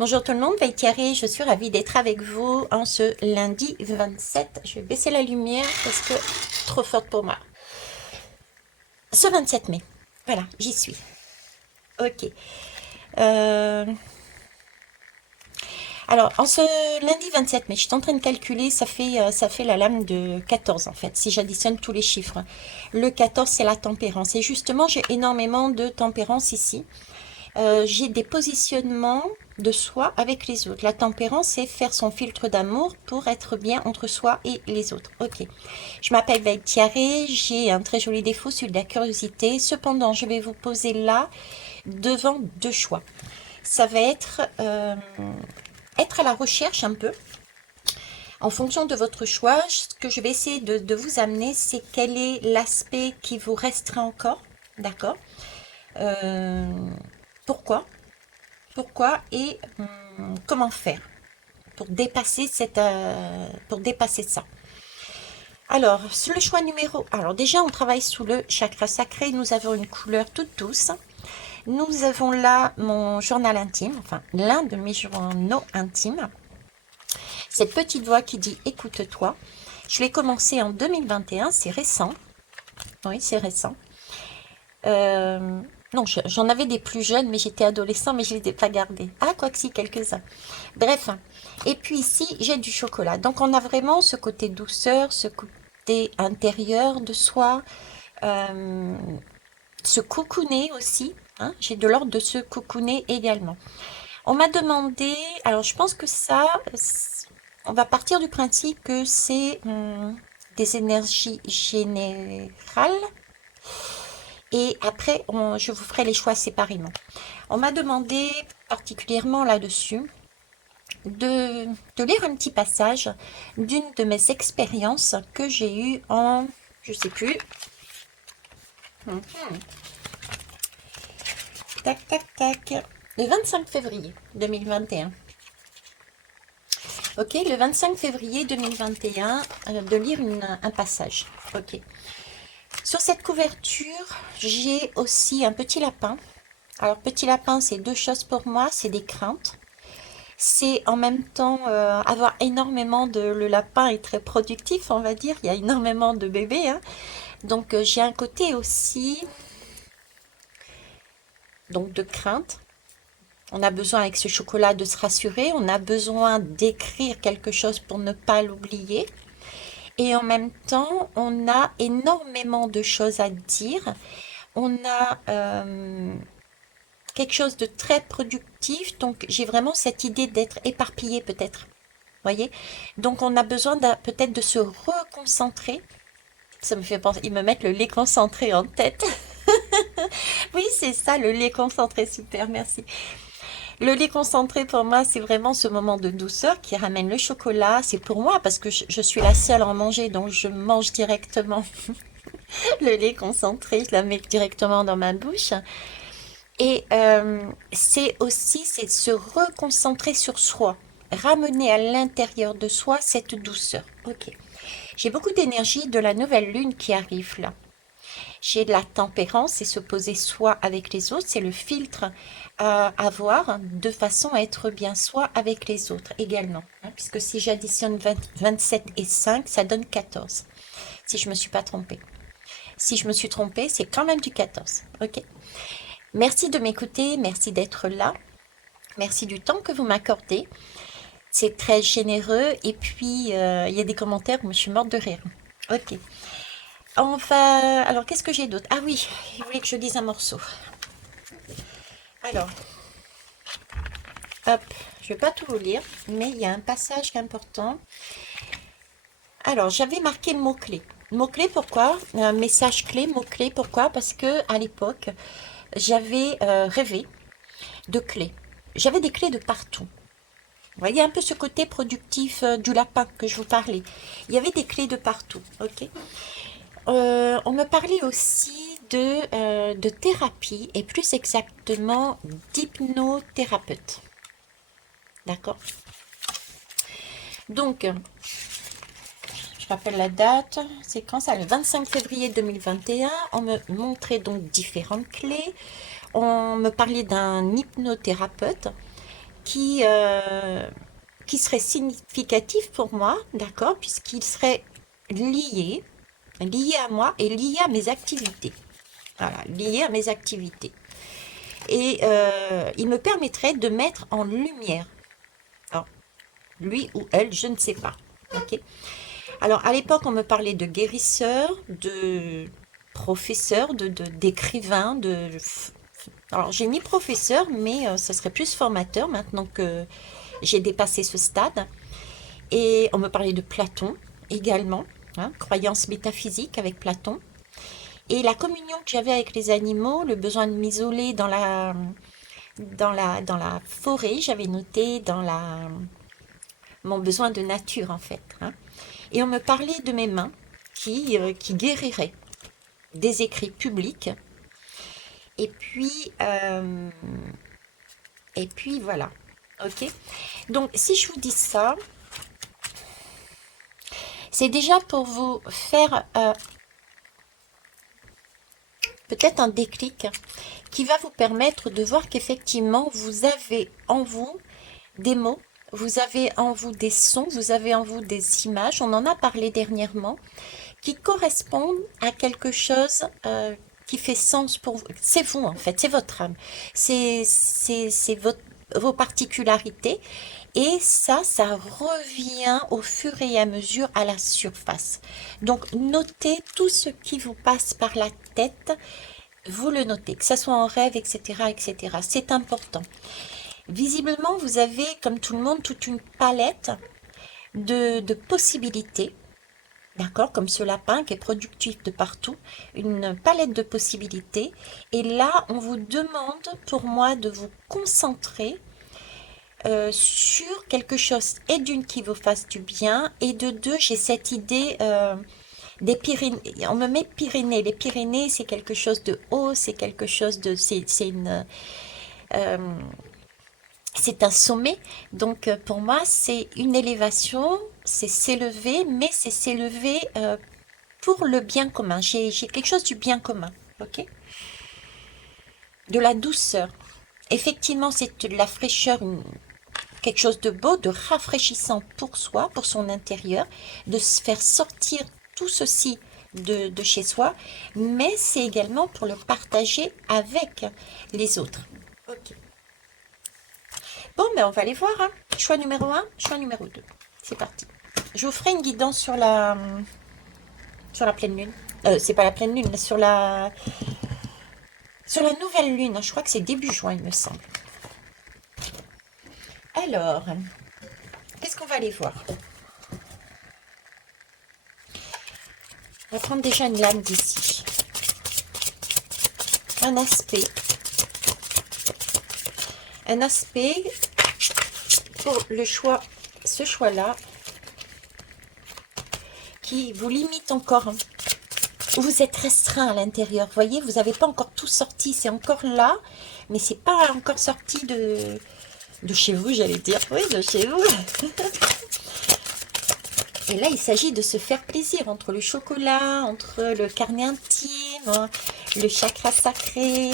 Bonjour tout le monde, Thierry, je suis ravie d'être avec vous en ce lundi 27. Je vais baisser la lumière parce que trop forte pour moi. Ce 27 mai, voilà, j'y suis. Ok. Euh, Alors, en ce lundi 27 mai, je suis en train de calculer, ça fait la lame de 14 en fait, si j'additionne tous les chiffres. Le 14, c'est la tempérance. Et justement, j'ai énormément de tempérance ici. J'ai des positionnements de soi avec les autres. La tempérance, c'est faire son filtre d'amour pour être bien entre soi et les autres. Ok. Je m'appelle Thierry, j'ai un très joli défaut, celui de la curiosité. Cependant, je vais vous poser là devant deux choix. Ça va être à la recherche un peu. En fonction de votre choix, ce que je vais essayer de vous amener, c'est quel est l'aspect qui vous restera encore. D'accord. Euh, Pourquoi et comment faire pour dépasser ça. Alors, sur le choix numéro, alors déjà on travaille sous le chakra sacré, nous avons une couleur toute douce. Nous avons là mon journal intime, enfin l'un de mes journaux intimes. Cette petite voix qui dit écoute-toi. Je l'ai commencé en 2021, c'est récent. Oui, c'est récent. Non, j'en avais des plus jeunes, mais j'étais adolescent, mais je ne les ai pas gardés. Ah, quoi que si, quelques-uns. Bref. Et puis ici, j'ai du chocolat. Donc, on a vraiment ce côté douceur, ce côté intérieur de soi, euh, se cocooner aussi. Hein, j'ai de l'ordre de se cocooner également. On m'a demandé, alors je pense que ça, on va partir du principe que c'est des énergies générales. Et après, je vous ferai les choix séparément. On m'a demandé particulièrement là-dessus de lire un petit passage d'une de mes expériences que j'ai eues en, je sais plus, tac, tac, tac, le 25 février 2021. Ok, le 25 février 2021, de lire un passage. Ok. Sur cette couverture, j'ai aussi un petit lapin. Alors, petit lapin, c'est deux choses pour moi, c'est des craintes. C'est en même temps avoir énormément de... Le lapin est très productif, on va dire. Il y a énormément de bébés, hein. Donc, j'ai un côté aussi donc de crainte. On a besoin avec ce chocolat de se rassurer. On a besoin d'écrire quelque chose pour ne pas l'oublier. Et en même temps, on a énormément de choses à dire. On a quelque chose de très productif. Donc, j'ai vraiment cette idée d'être éparpillé peut-être. Voyez? Donc, on a besoin peut-être de se reconcentrer. Ça me fait penser, ils me mettent le lait concentré en tête. Oui, c'est ça, le lait concentré, super, merci. Le lait concentré, pour moi, c'est vraiment ce moment de douceur qui ramène le chocolat. C'est pour moi, parce que je suis la seule à en manger, donc je mange directement le lait concentré, je la mets directement dans ma bouche. Et c'est aussi, c'est de se reconcentrer sur soi, ramener à l'intérieur de soi cette douceur. Ok. J'ai beaucoup d'énergie de la nouvelle lune qui arrive là. J'ai de la tempérance, c'est se poser soi avec les autres, c'est le filtre à avoir de façon à être bien soi avec les autres également. Hein, puisque si j'additionne 27 et 5, ça donne 14. Si je ne me suis pas trompée. Si je me suis trompée, c'est quand même du 14. Ok. Merci de m'écouter, merci d'être là. Merci du temps que vous m'accordez. C'est très généreux. Et puis, il y a des commentaires où je suis morte de rire. Ok. On va... Alors, qu'est-ce que j'ai d'autre? Ah oui, il voulait que je dise un morceau. Alors, hop, je ne vais pas tout vous lire, mais il y a un passage important. Alors, j'avais marqué mot-clé. Mot-clé, pourquoi? Un message clé, mot-clé, pourquoi? Parce que à l'époque, j'avais rêvé de clés. J'avais des clés de partout. Vous voyez un peu ce côté productif du lapin que je vous parlais. Il y avait des clés de partout, ok. On me parlait aussi de thérapie et plus exactement d'hypnothérapeute. D'accord. Donc, je rappelle la date, c'est quand ça? Le 25 février 2021. On me montrait donc différentes clés. On me parlait d'un hypnothérapeute qui, euh, qui serait significatif pour moi, d'accord, puisqu'il serait lié, lié à moi et lié à mes activités. Voilà, lié à mes activités. Et il me permettrait de mettre en lumière, alors, lui ou elle, je ne sais pas. Ok. Alors, à l'époque, on me parlait de guérisseur, de professeur, d'écrivain, alors, j'ai mis professeur, mais ça serait plus formateur maintenant que j'ai dépassé ce stade. Et on me parlait de Platon également, hein, croyance métaphysique avec Platon. Et la communion que j'avais avec les animaux, le besoin de m'isoler dans la forêt, j'avais noté mon besoin de nature en fait, hein. Et on me parlait de mes mains qui guériraient des écrits publics. Et puis, euh, et puis voilà. Ok. Donc, si je vous dis ça, c'est déjà pour vous faire peut-être un déclic qui va vous permettre de voir qu'effectivement, vous avez en vous des mots, vous avez en vous des sons, vous avez en vous des images, on en a parlé dernièrement, qui correspondent à quelque chose qui fait sens pour vous. C'est vous en fait, c'est votre âme, c'est vos particularités. Et ça revient au fur et à mesure à la surface. Donc, notez tout ce qui vous passe par la tête, vous le notez, que ce soit en rêve, etc., etc. C'est important. Visiblement, vous avez, comme tout le monde, toute une palette de possibilités, d'accord, comme ce lapin qui est productif de partout, une palette de possibilités. Et là, on vous demande, pour moi, de vous concentrer sur quelque chose, et d'une qui vous fasse du bien, et de deux, j'ai cette idée des Pyrénées. On me met Pyrénées. Les Pyrénées, c'est quelque chose de haut, c'est quelque chose de, euh, c'est un sommet. Donc pour moi, c'est une élévation, c'est s'élever, mais c'est s'élever pour le bien commun. J'ai quelque chose du bien commun, ok? De la douceur. Effectivement, c'est de la fraîcheur, quelque chose de beau, de rafraîchissant pour soi, pour son intérieur, de se faire sortir tout ceci de chez soi, mais c'est également pour le partager avec les autres. Ok. Bon, mais on va aller voir, hein. Choix numéro un, choix numéro 2. C'est parti. Je vous ferai une guidance sur la pleine lune. C'est pas la pleine lune, mais sur la nouvelle lune. Je crois que c'est début juin, il me semble. Alors, qu'est-ce qu'on va aller voir? On va prendre déjà une lame d'ici. Un aspect. Un aspect pour le choix, ce choix-là, qui vous limite encore. Vous êtes restreint à l'intérieur. Vous voyez, vous n'avez pas encore tout sorti. C'est encore là, mais c'est pas encore sorti de chez vous, j'allais dire. Oui, de chez vous. Et là, il s'agit de se faire plaisir entre le chocolat, entre le carnet intime, le chakra sacré.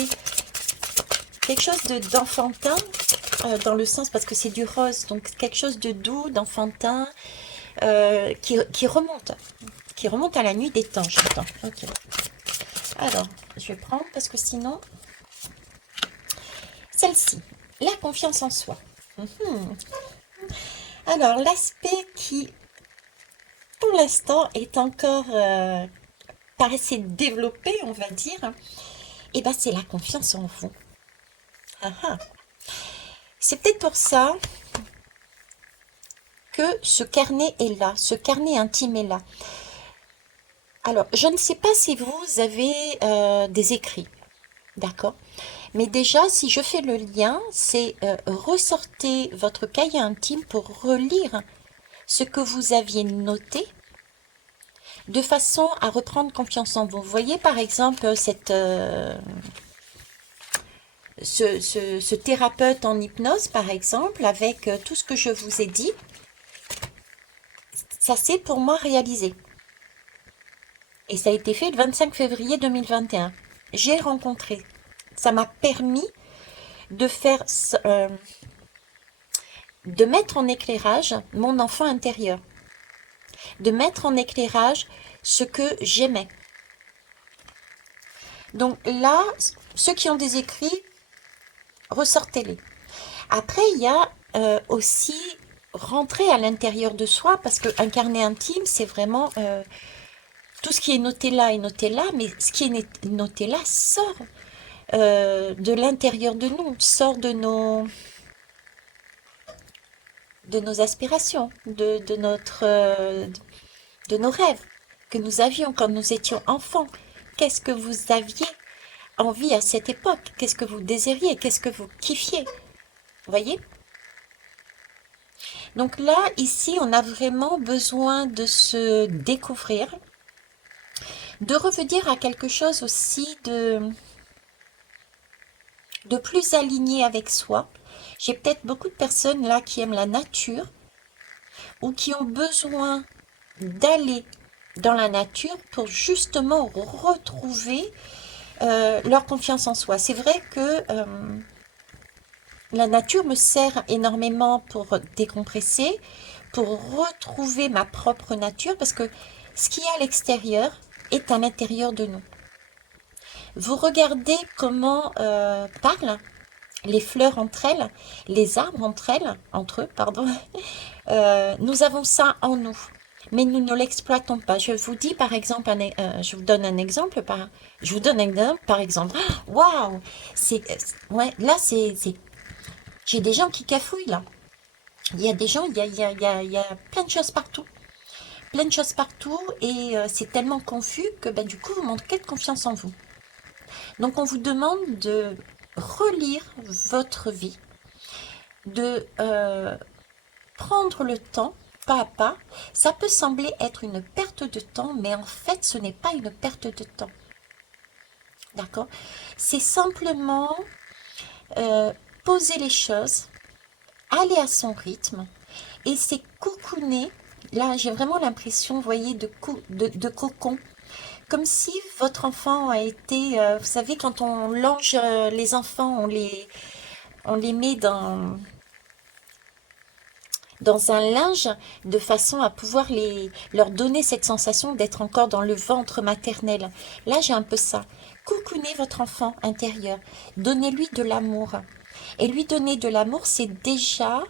Quelque chose d'enfantin, dans le sens, parce que c'est du rose, donc quelque chose de doux, d'enfantin, qui remonte à la nuit des temps, j'entends. Ok. Alors, je vais prendre, parce que sinon, celle-ci, la confiance en soi. Mhm. Alors, l'aspect qui, pour l'instant, est encore pas assez développé, on va dire, et ben c'est la confiance en vous. Ah ah. C'est peut-être pour ça que ce carnet est là, ce carnet intime est là. Alors, je ne sais pas si vous avez des écrits, d'accord? Mais déjà, si je fais le lien, c'est ressortez votre cahier intime pour relire ce que vous aviez noté de façon à reprendre confiance en vous. Vous voyez par exemple ce thérapeute en hypnose, par exemple, avec tout ce que je vous ai dit, ça s'est pour moi réalisé. Et ça a été fait le 25 février 2021. J'ai rencontré. Ça m'a permis de faire de mettre en éclairage mon enfant intérieur, de mettre en éclairage ce que j'aimais. Donc là, ceux qui ont des écrits, ressortez-les. Après, il y a aussi rentrer à l'intérieur de soi, parce qu'un carnet intime, c'est vraiment tout ce qui est noté là, mais ce qui est noté là sort de l'intérieur de nous, sort de nos aspirations, de nos rêves que nous avions quand nous étions enfants. Qu'est-ce que vous aviez envie à cette époque? Qu'est-ce que vous désiriez? Qu'est-ce que vous kiffiez? Vous voyez? Donc là, ici, on a vraiment besoin de se découvrir, de revenir à quelque chose aussi de plus aligné avec soi. J'ai peut-être beaucoup de personnes là qui aiment la nature ou qui ont besoin d'aller dans la nature pour justement retrouver leur confiance en soi. C'est vrai que la nature me sert énormément pour décompresser, pour retrouver ma propre nature, parce que ce qui est à l'extérieur est à l'intérieur de nous. Vous regardez comment parlent les fleurs entre elles, les arbres entre eux, pardon. Nous avons ça en nous, mais nous ne l'exploitons pas. Je vous dis par exemple, je vous donne un exemple je vous donne un exemple par exemple. Waouh, ouais, là j'ai des gens qui cafouillent là. Il y a des gens, il y a plein de choses partout. Plein de choses partout et c'est tellement confus que ben, du coup vous manquez de confiance en vous. Donc on vous demande de relire votre vie, de prendre le temps, pas à pas. Ça peut sembler être une perte de temps, mais en fait ce n'est pas une perte de temps. D'accord? C'est simplement poser les choses, aller à son rythme, et c'est cocooner. Là, j'ai vraiment l'impression, vous voyez, de cocon. Comme si votre enfant a été, vous savez, quand on longe les enfants, on les met dans un linge de façon à pouvoir leur donner cette sensation d'être encore dans le ventre maternel. Là, j'ai un peu ça. Coucounez votre enfant intérieur. Donnez-lui de l'amour. Et lui donner de l'amour, c'est déjà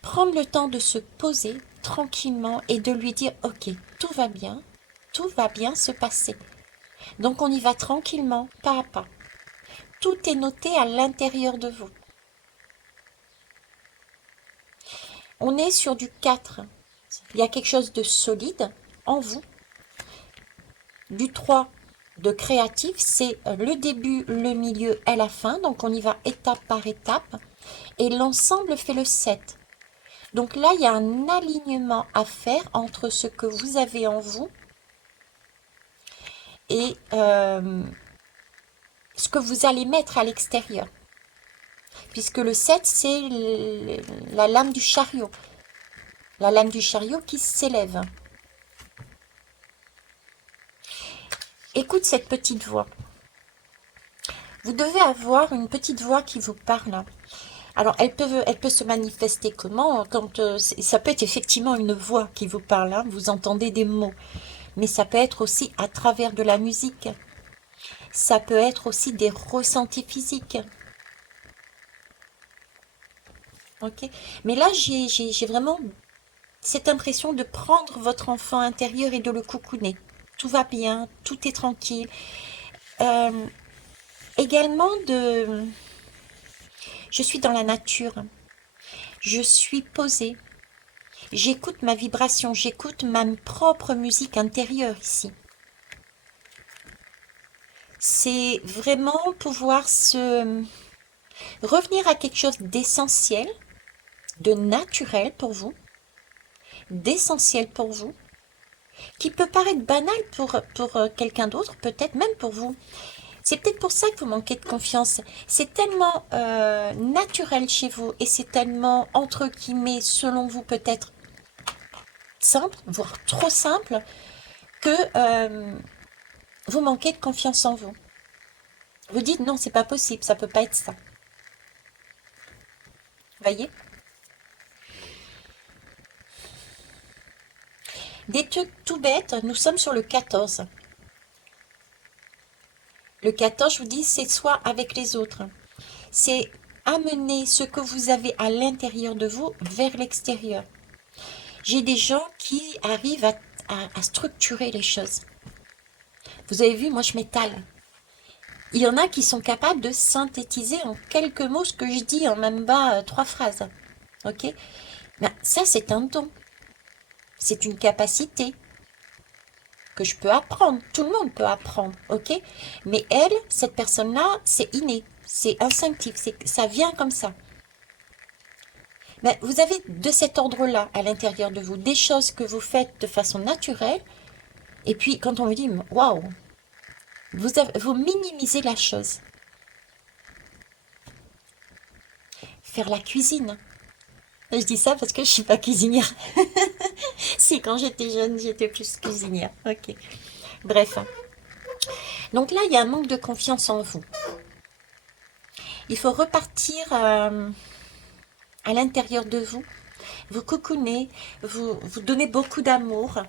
prendre le temps de se poser tranquillement et de lui dire, ok, tout va bien se passer. Donc on y va tranquillement, pas à pas. Tout est noté à l'intérieur de vous. On est sur du 4. Il y a quelque chose de solide en vous. Du 3 de créatif, c'est le début, le milieu et la fin. Donc on y va étape par étape. Et l'ensemble fait le 7. Donc là, il y a un alignement à faire entre ce que vous avez en vous et ce que vous allez mettre à l'extérieur. Puisque le 7, c'est la lame du chariot. La lame du chariot qui s'élève. Écoute cette petite voix. Vous devez avoir une petite voix qui vous parle. Alors, elle peut se manifester comment? Quand ça peut être effectivement une voix qui vous parle, hein, vous entendez des mots. Mais ça peut être aussi à travers de la musique. Ça peut être aussi des ressentis physiques. Ok? Mais là, j'ai vraiment cette impression de prendre votre enfant intérieur et de le coucouner. Tout va bien, tout est tranquille. Euh, également je suis dans la nature, je suis posée, j'écoute ma vibration, j'écoute ma propre musique intérieure ici. C'est vraiment pouvoir se revenir à quelque chose d'essentiel, de naturel pour vous, d'essentiel pour vous, qui peut paraître banal pour quelqu'un d'autre, peut-être même pour vous. C'est peut-être pour ça que vous manquez de confiance. C'est tellement naturel chez vous et c'est tellement, entre guillemets, selon vous peut-être simple, voire trop simple, que vous manquez de confiance en vous. Vous dites non, c'est pas possible, ça peut pas être ça. Voyez? Des trucs tout bêtes, nous sommes sur le 14. Le 14, je vous dis, c'est soit avec les autres. C'est amener ce que vous avez à l'intérieur de vous vers l'extérieur. J'ai des gens qui arrivent à structurer les choses. Vous avez vu, moi je m'étale. Il y en a qui sont capables de synthétiser en quelques mots ce que je dis en même pas 3 phrases. Ok? Ben, ça, c'est un don. C'est une capacité que je peux apprendre. Tout le monde peut apprendre. Ok? Mais elle, cette personne-là, c'est inné. C'est instinctif. Ça vient comme ça. Ben, vous avez de cet ordre-là à l'intérieur de vous des choses que vous faites de façon naturelle. Et puis, quand on vous dit, waouh, vous minimisez la chose. Faire la cuisine. Je dis ça parce que je suis pas cuisinière. Si, quand j'étais jeune, j'étais plus cuisinière. Ok. Bref. Donc là, il y a un manque de confiance en vous. Il faut repartir à l'intérieur de vous. Vous cocoonez, vous donnez beaucoup d'amour.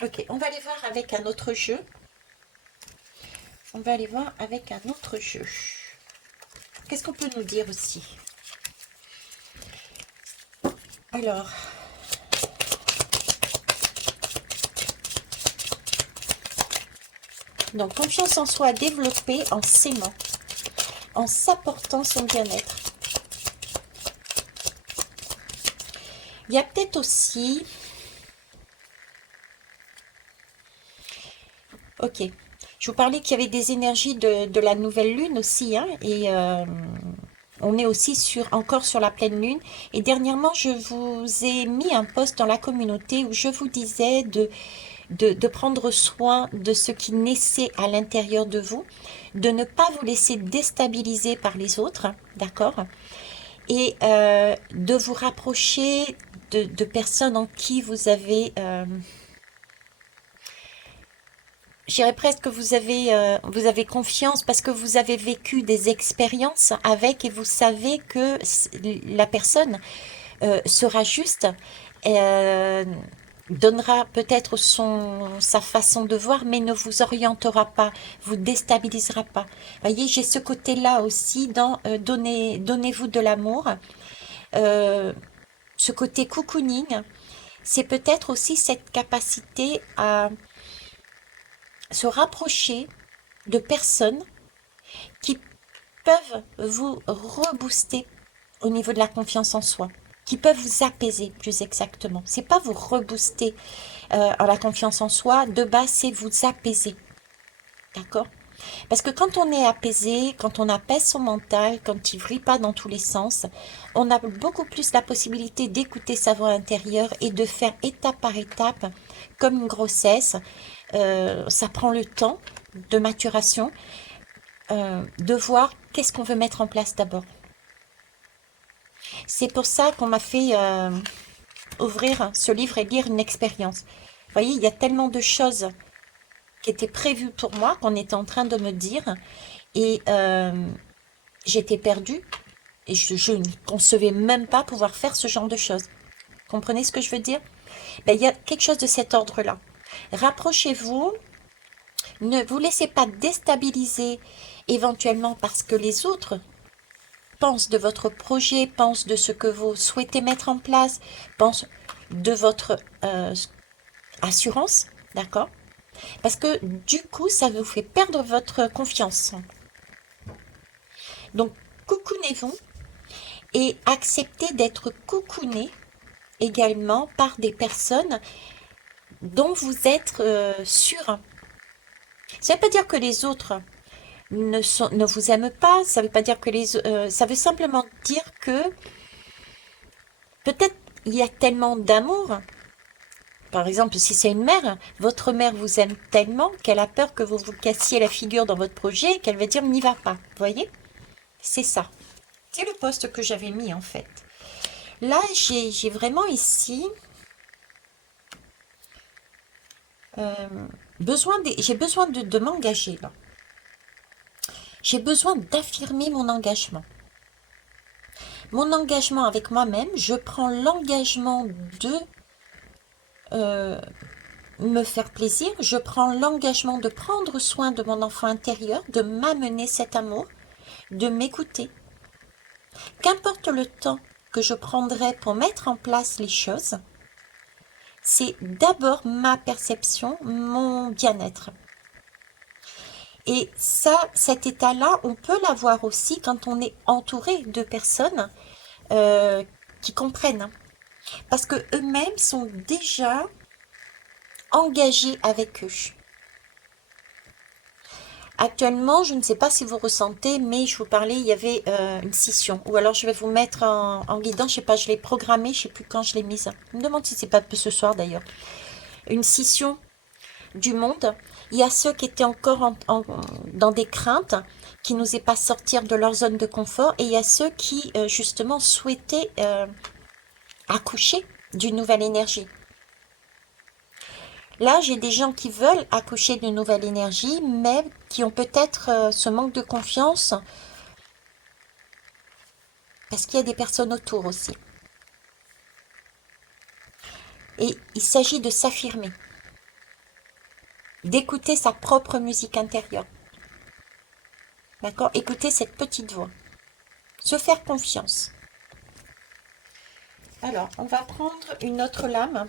Ok, on va aller voir avec un autre jeu. On va aller voir avec un autre jeu. Qu'est-ce qu'on peut nous dire aussi? Alors, donc confiance en soi développée en s'aimant, en s'apportant son bien-être. Il y a peut-être aussi... Ok, je vous parlais qu'il y avait des énergies de la nouvelle lune aussi, hein, et on est aussi encore sur la pleine lune. Et dernièrement, je vous ai mis un post dans la communauté où je vous disais de prendre soin de ce qui naissait à l'intérieur de vous, de ne pas vous laisser déstabiliser par les autres, d'accord? Et de vous rapprocher de personnes en qui vous avez... je dirais presque que vous avez confiance parce que vous avez vécu des expériences avec et vous savez que la personne sera juste, euh, donnera peut-être sa façon de voir, mais ne vous orientera pas, vous déstabilisera pas. Voyez, j'ai ce côté-là aussi dans donnez-vous de l'amour. Euh, Ce côté cocooning, c'est peut-être aussi cette capacité à se rapprocher de personnes qui peuvent vous rebooster au niveau de la confiance en soi, qui peuvent vous apaiser plus exactement. C'est pas vous rebooster à la confiance en soi, de base c'est vous apaiser, d'accord? Parce que quand on est apaisé, quand on apaise son mental, quand il vrille pas dans tous les sens, on a beaucoup plus la possibilité d'écouter sa voix intérieure et de faire étape par étape, comme une grossesse. Ça prend le temps de maturation, de voir qu'est-ce qu'on veut mettre en place d'abord. C'est pour ça qu'on m'a fait ouvrir ce livre et lire une expérience. Vous voyez, il y a tellement de choses qui étaient prévues pour moi, qu'on était en train de me dire, et j'étais perdue, et je ne concevais même pas pouvoir faire ce genre de choses. Comprenez ce que je veux dire? Ben, il y a quelque chose de cet ordre-là. Rapprochez-vous, ne vous laissez pas déstabiliser éventuellement parce que les autres pensent de votre projet, pensent de ce que vous souhaitez mettre en place, pensent de votre assurance, d'accord? Parce que du coup, ça vous fait perdre votre confiance. Donc, coucounez-vous et acceptez d'être coucouné également par des personnes dont vous êtes sûr. Ça ne veut pas dire que les autres ne vous aiment pas, ça veut pas dire que ça veut simplement dire que peut-être il y a tellement d'amour. Par exemple, si c'est une mère, votre mère vous aime tellement qu'elle a peur que vous vous cassiez la figure dans votre projet, qu'elle va dire n'y va pas. Vous voyez? C'est ça. C'est le poste que j'avais mis en fait. Là, j'ai vraiment ici j'ai besoin de m'engager là. J'ai besoin d'affirmer mon engagement. Mon engagement avec moi-même, je prends l'engagement de me faire plaisir, je prends l'engagement de prendre soin de mon enfant intérieur, de m'amener cet amour, de m'écouter. Qu'importe le temps que je prendrai pour mettre en place les choses, c'est d'abord ma perception, mon bien-être. Et ça, cet état-là, on peut l'avoir aussi quand on est entouré de personnes euh, qui comprennent. Parce que eux-mêmes sont déjà engagés avec eux. Actuellement, je ne sais pas si vous ressentez, mais je vous parlais, il y avait une scission. Ou alors je vais vous mettre en guidant, je sais pas, je l'ai programmée, je sais plus quand je l'ai mise. Je me demande si c'est pas ce soir d'ailleurs. Une scission du monde. Il y a ceux qui étaient encore dans des craintes, qui n'osaient pas sortir de leur zone de confort, et il y a ceux qui justement souhaitaient accoucher d'une nouvelle énergie. Là, j'ai des gens qui veulent accoucher d'une nouvelle énergie, mais qui ont peut-être ce manque de confiance, parce qu'il y a des personnes autour aussi. Et il s'agit de s'affirmer, d'écouter sa propre musique intérieure. D'accord? Écouter cette petite voix. Se faire confiance. Alors, on va prendre une autre lame.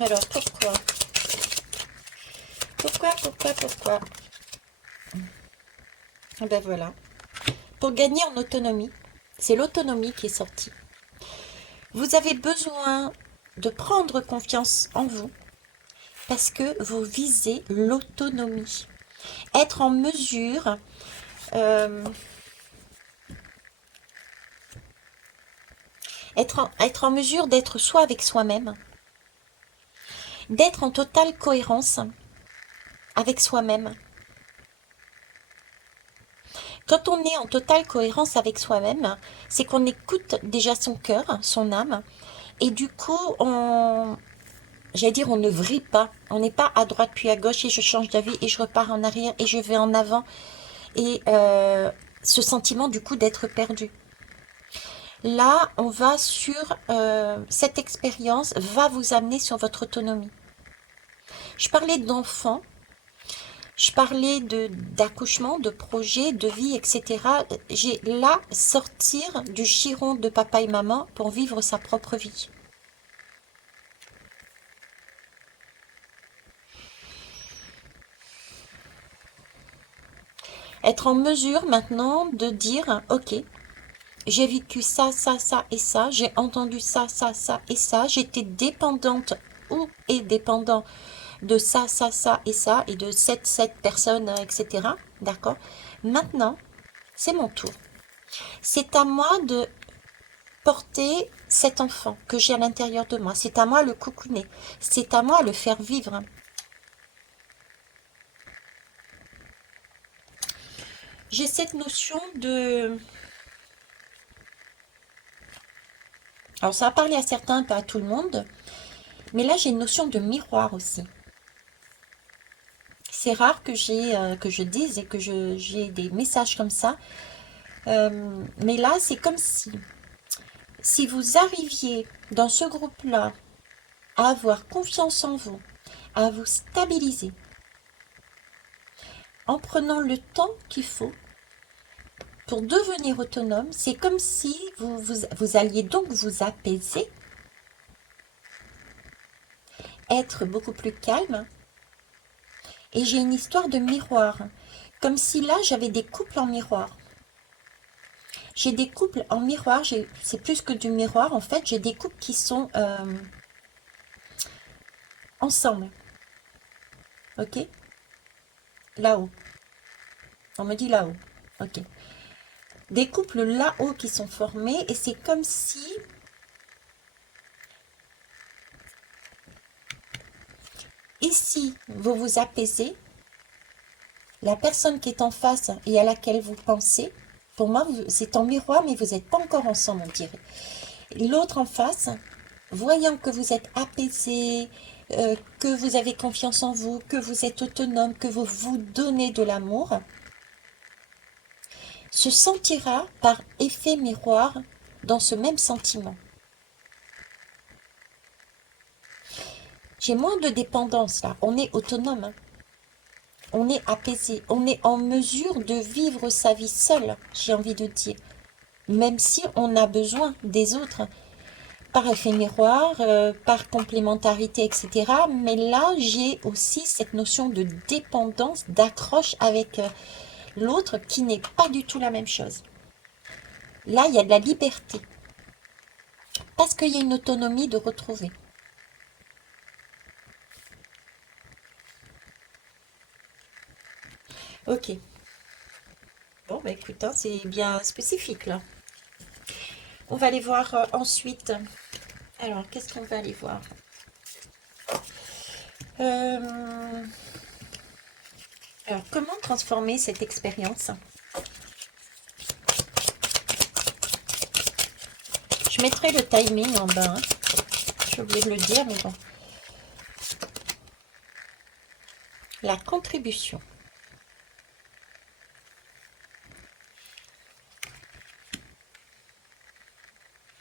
Alors, pourquoi? Pourquoi? Eh ben voilà. Pour gagner en autonomie, c'est l'autonomie qui est sortie. Vous avez besoin de prendre confiance en vous parce que vous visez l'autonomie. Être en mesure être en mesure d'être soi avec soi-même, d'être en totale cohérence avec soi-même. Quand on est en totale cohérence avec soi-même, c'est qu'on écoute déjà son cœur, son âme, et du coup, j'allais dire, on ne vrille pas. On n'est pas à droite puis à gauche et je change d'avis et je repars en arrière et je vais en avant. Et ce sentiment du coup d'être perdu. Là, on va sur cette expérience va vous amener sur votre autonomie. Je parlais d'enfants, je parlais d'accouchement, de projet, de vie, etc. J'ai là sortir du giron de papa et maman pour vivre sa propre vie. Être en mesure maintenant de dire, ok, j'ai vécu ça, ça, ça et ça, j'ai entendu ça, ça, ça et ça, j'étais dépendante ou est dépendant de ça, ça, ça et ça, et de cette personne, etc. D'accord? Maintenant, c'est mon tour. C'est à moi de porter cet enfant que j'ai à l'intérieur de moi. C'est à moi le cocooner. C'est à moi le faire vivre. J'ai cette notion de... Alors ça a parlé à certains, pas à tout le monde, mais là j'ai une notion de miroir aussi. C'est rare que je dise et que j'ai des messages comme ça. Mais là, c'est comme si vous arriviez dans ce groupe-là à avoir confiance en vous, à vous stabiliser, en prenant le temps qu'il faut pour devenir autonome, c'est comme si vous alliez donc vous apaiser, être beaucoup plus calme. Et j'ai une histoire de miroir, comme si là j'avais des couples en miroir. J'ai des couples en miroir, c'est plus que du miroir, en fait, j'ai des couples qui sont ensemble, ok? Là-haut, on me dit là-haut, ok. Des couples là-haut qui sont formés et c'est comme si ici, vous vous apaisez, la personne qui est en face et à laquelle vous pensez, pour moi, c'est en miroir, mais vous n'êtes pas encore ensemble, on dirait. L'autre en face, voyant que vous êtes apaisé, que vous avez confiance en vous, que vous êtes autonome, que vous vous donnez de l'amour, se sentira par effet miroir dans ce même sentiment. J'ai moins de dépendance là, on est autonome, hein. On est apaisé, on est en mesure de vivre sa vie seul, j'ai envie de dire, même si on a besoin des autres, par effet miroir, par complémentarité, etc. Mais là, j'ai aussi cette notion de dépendance, d'accroche avec l'autre qui n'est pas du tout la même chose. Là, il y a de la liberté, parce qu'il y a une autonomie de retrouver. Ok. Bon, bah écoute, hein, c'est bien spécifique là. On va aller voir ensuite. Alors, qu'est-ce qu'on va aller voir? Euh, Alors, comment transformer cette expérience? Je mettrai le timing en bas, hein. J'ai oublié de le dire, mais bon. La contribution.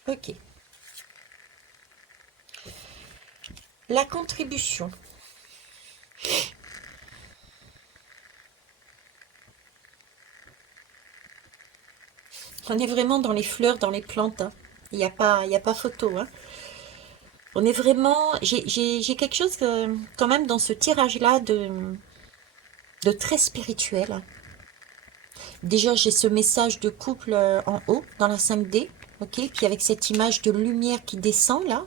Ok. La contribution. On est vraiment dans les fleurs, dans les plantes, hein. Il y a pas photo, hein. On est vraiment... J'ai quelque chose quand même dans ce tirage-là de très spirituel. Déjà, j'ai ce message de couple en haut, dans la 5D. Ok, puis avec cette image de lumière qui descend là,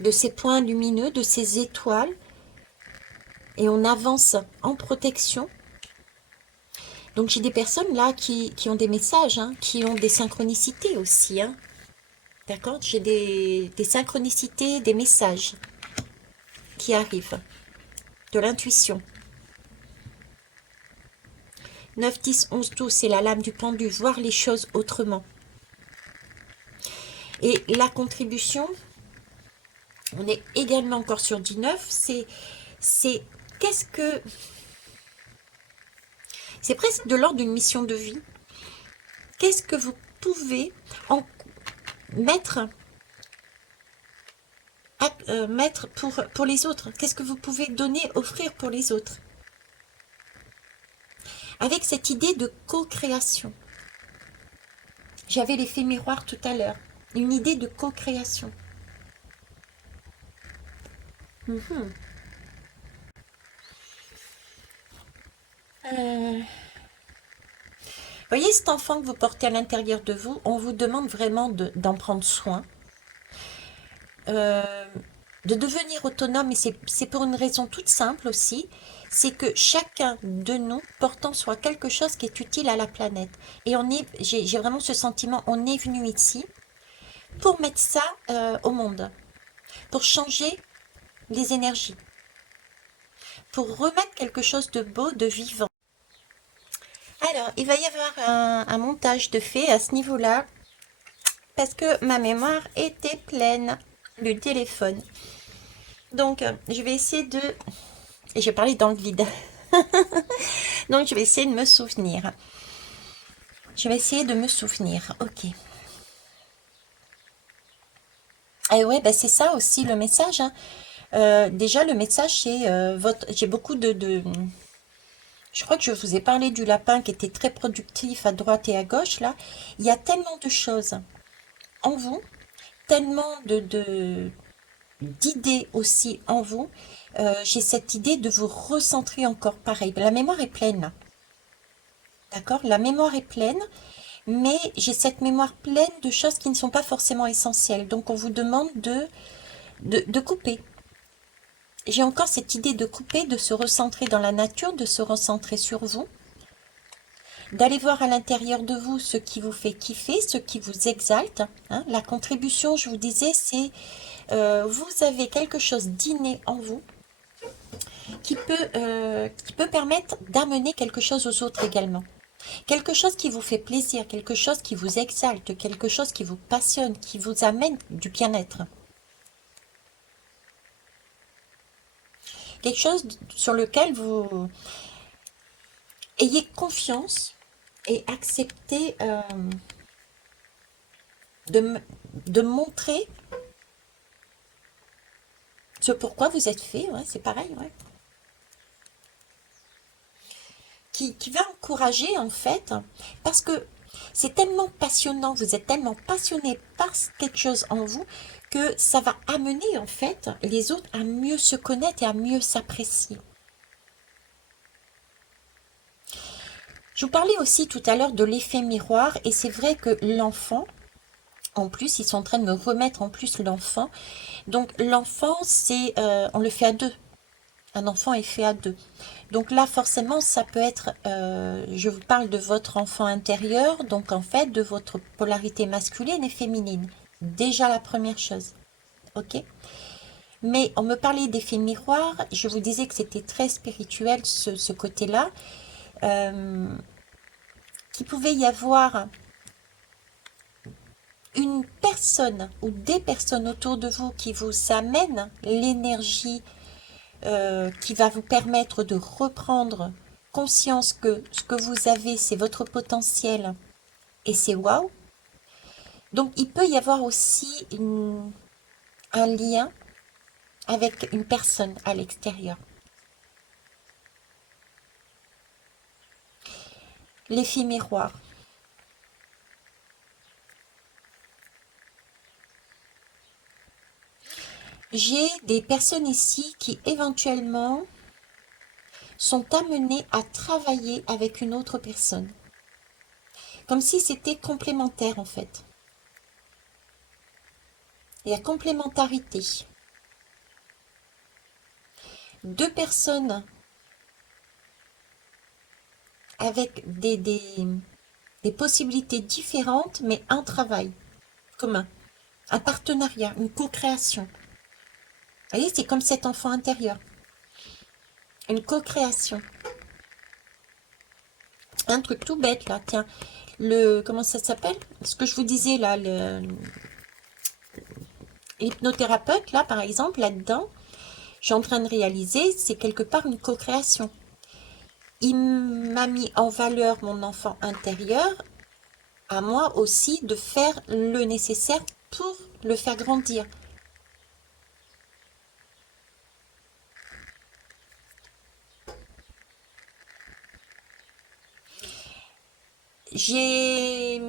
de ces points lumineux, de ces étoiles. Et on avance en protection. Donc j'ai des personnes là qui ont des messages, hein, qui ont des synchronicités aussi, hein. D'accord? J'ai des synchronicités, des messages qui arrivent, de l'intuition. 9, 10, 11, 12, c'est la lame du pendu, voir les choses autrement. Et la contribution, on est également encore sur 19, c'est qu'est-ce que... C'est presque de l'ordre d'une mission de vie. Qu'est-ce que vous pouvez en mettre, mettre pour les autres? Qu'est-ce que vous pouvez donner, offrir pour les autres? Avec cette idée de co-création. J'avais l'effet miroir tout à l'heure. Une idée de co-création. Mhm. Voyez cet enfant que vous portez à l'intérieur de vous, on vous demande vraiment d'en prendre soin, euh, de devenir autonome, et c'est pour une raison toute simple aussi, c'est que chacun de nous porte en soi quelque chose qui est utile à la planète. Et j'ai vraiment ce sentiment, on est venu ici pour mettre ça au monde, pour changer les énergies, pour remettre quelque chose de beau, de vivant. Alors, il va y avoir un montage de fait à ce niveau-là, parce que ma mémoire était pleine du téléphone. Donc, je vais essayer de... Et j'ai parlé dans le vide. Donc, je vais essayer de me souvenir. Je vais essayer de me souvenir. Ok. Et ouais, bah c'est ça aussi le message, hein. Déjà, le message, c'est votre... J'ai beaucoup Je crois que je vous ai parlé du lapin qui était très productif à droite et à gauche, là. Il y a tellement de choses en vous, tellement d'idées aussi en vous. J'ai cette idée de vous recentrer encore pareil. La mémoire est pleine, d'accord? La mémoire est pleine, mais j'ai cette mémoire pleine de choses qui ne sont pas forcément essentielles. Donc, on vous demande de couper. J'ai encore cette idée de couper, de se recentrer dans la nature, de se recentrer sur vous, d'aller voir à l'intérieur de vous ce qui vous fait kiffer, ce qui vous exalte, hein. La contribution, je vous disais, c'est vous avez quelque chose d'inné en vous qui peut permettre d'amener quelque chose aux autres également. Quelque chose qui vous fait plaisir, quelque chose qui vous exalte, quelque chose qui vous passionne, qui vous amène du bien-être. Quelque chose sur lequel Ayez confiance et acceptez de, de montrer ce pourquoi vous êtes fait, ouais, c'est pareil, ouais. Qui va encourager en fait, parce que c'est tellement passionnant, vous êtes tellement passionné par quelque chose en vous, que ça va amener en fait les autres à mieux se connaître et à mieux s'apprécier. Je vous parlais aussi tout à l'heure de l'effet miroir, et c'est vrai que l'enfant, en plus, ils sont en train de me remettre en plus l'enfant. Donc l'enfant, on le fait à deux. Un enfant est fait à deux. Donc là, forcément, ça peut être, je vous parle de votre enfant intérieur, donc en fait, de votre polarité masculine et féminine. Déjà la première chose, ok? Mais on me parlait d'effet miroir, je vous disais que c'était très spirituel, ce côté-là, euh, qu'il pouvait y avoir une personne ou des personnes autour de vous qui vous amènent l'énergie qui va vous permettre de reprendre conscience que ce que vous avez, c'est votre potentiel et c'est waouh. Donc il peut y avoir aussi un lien avec une personne à l'extérieur. L'effet miroir. J'ai des personnes ici qui éventuellement sont amenées à travailler avec une autre personne. Comme si c'était complémentaire en fait. Il y a complémentarité. Deux personnes avec des possibilités différentes, mais un travail commun, un partenariat, une co-création. Vous voyez, c'est comme cet enfant intérieur, une co-création. Un truc tout bête là, tiens, comment ça s'appelle? Ce que je vous disais là, l'hypnothérapeute là, par exemple, là-dedans, je suis en train de réaliser, c'est quelque part une co-création. Il m'a mis en valeur mon enfant intérieur, à moi aussi de faire le nécessaire pour le faire grandir. J'ai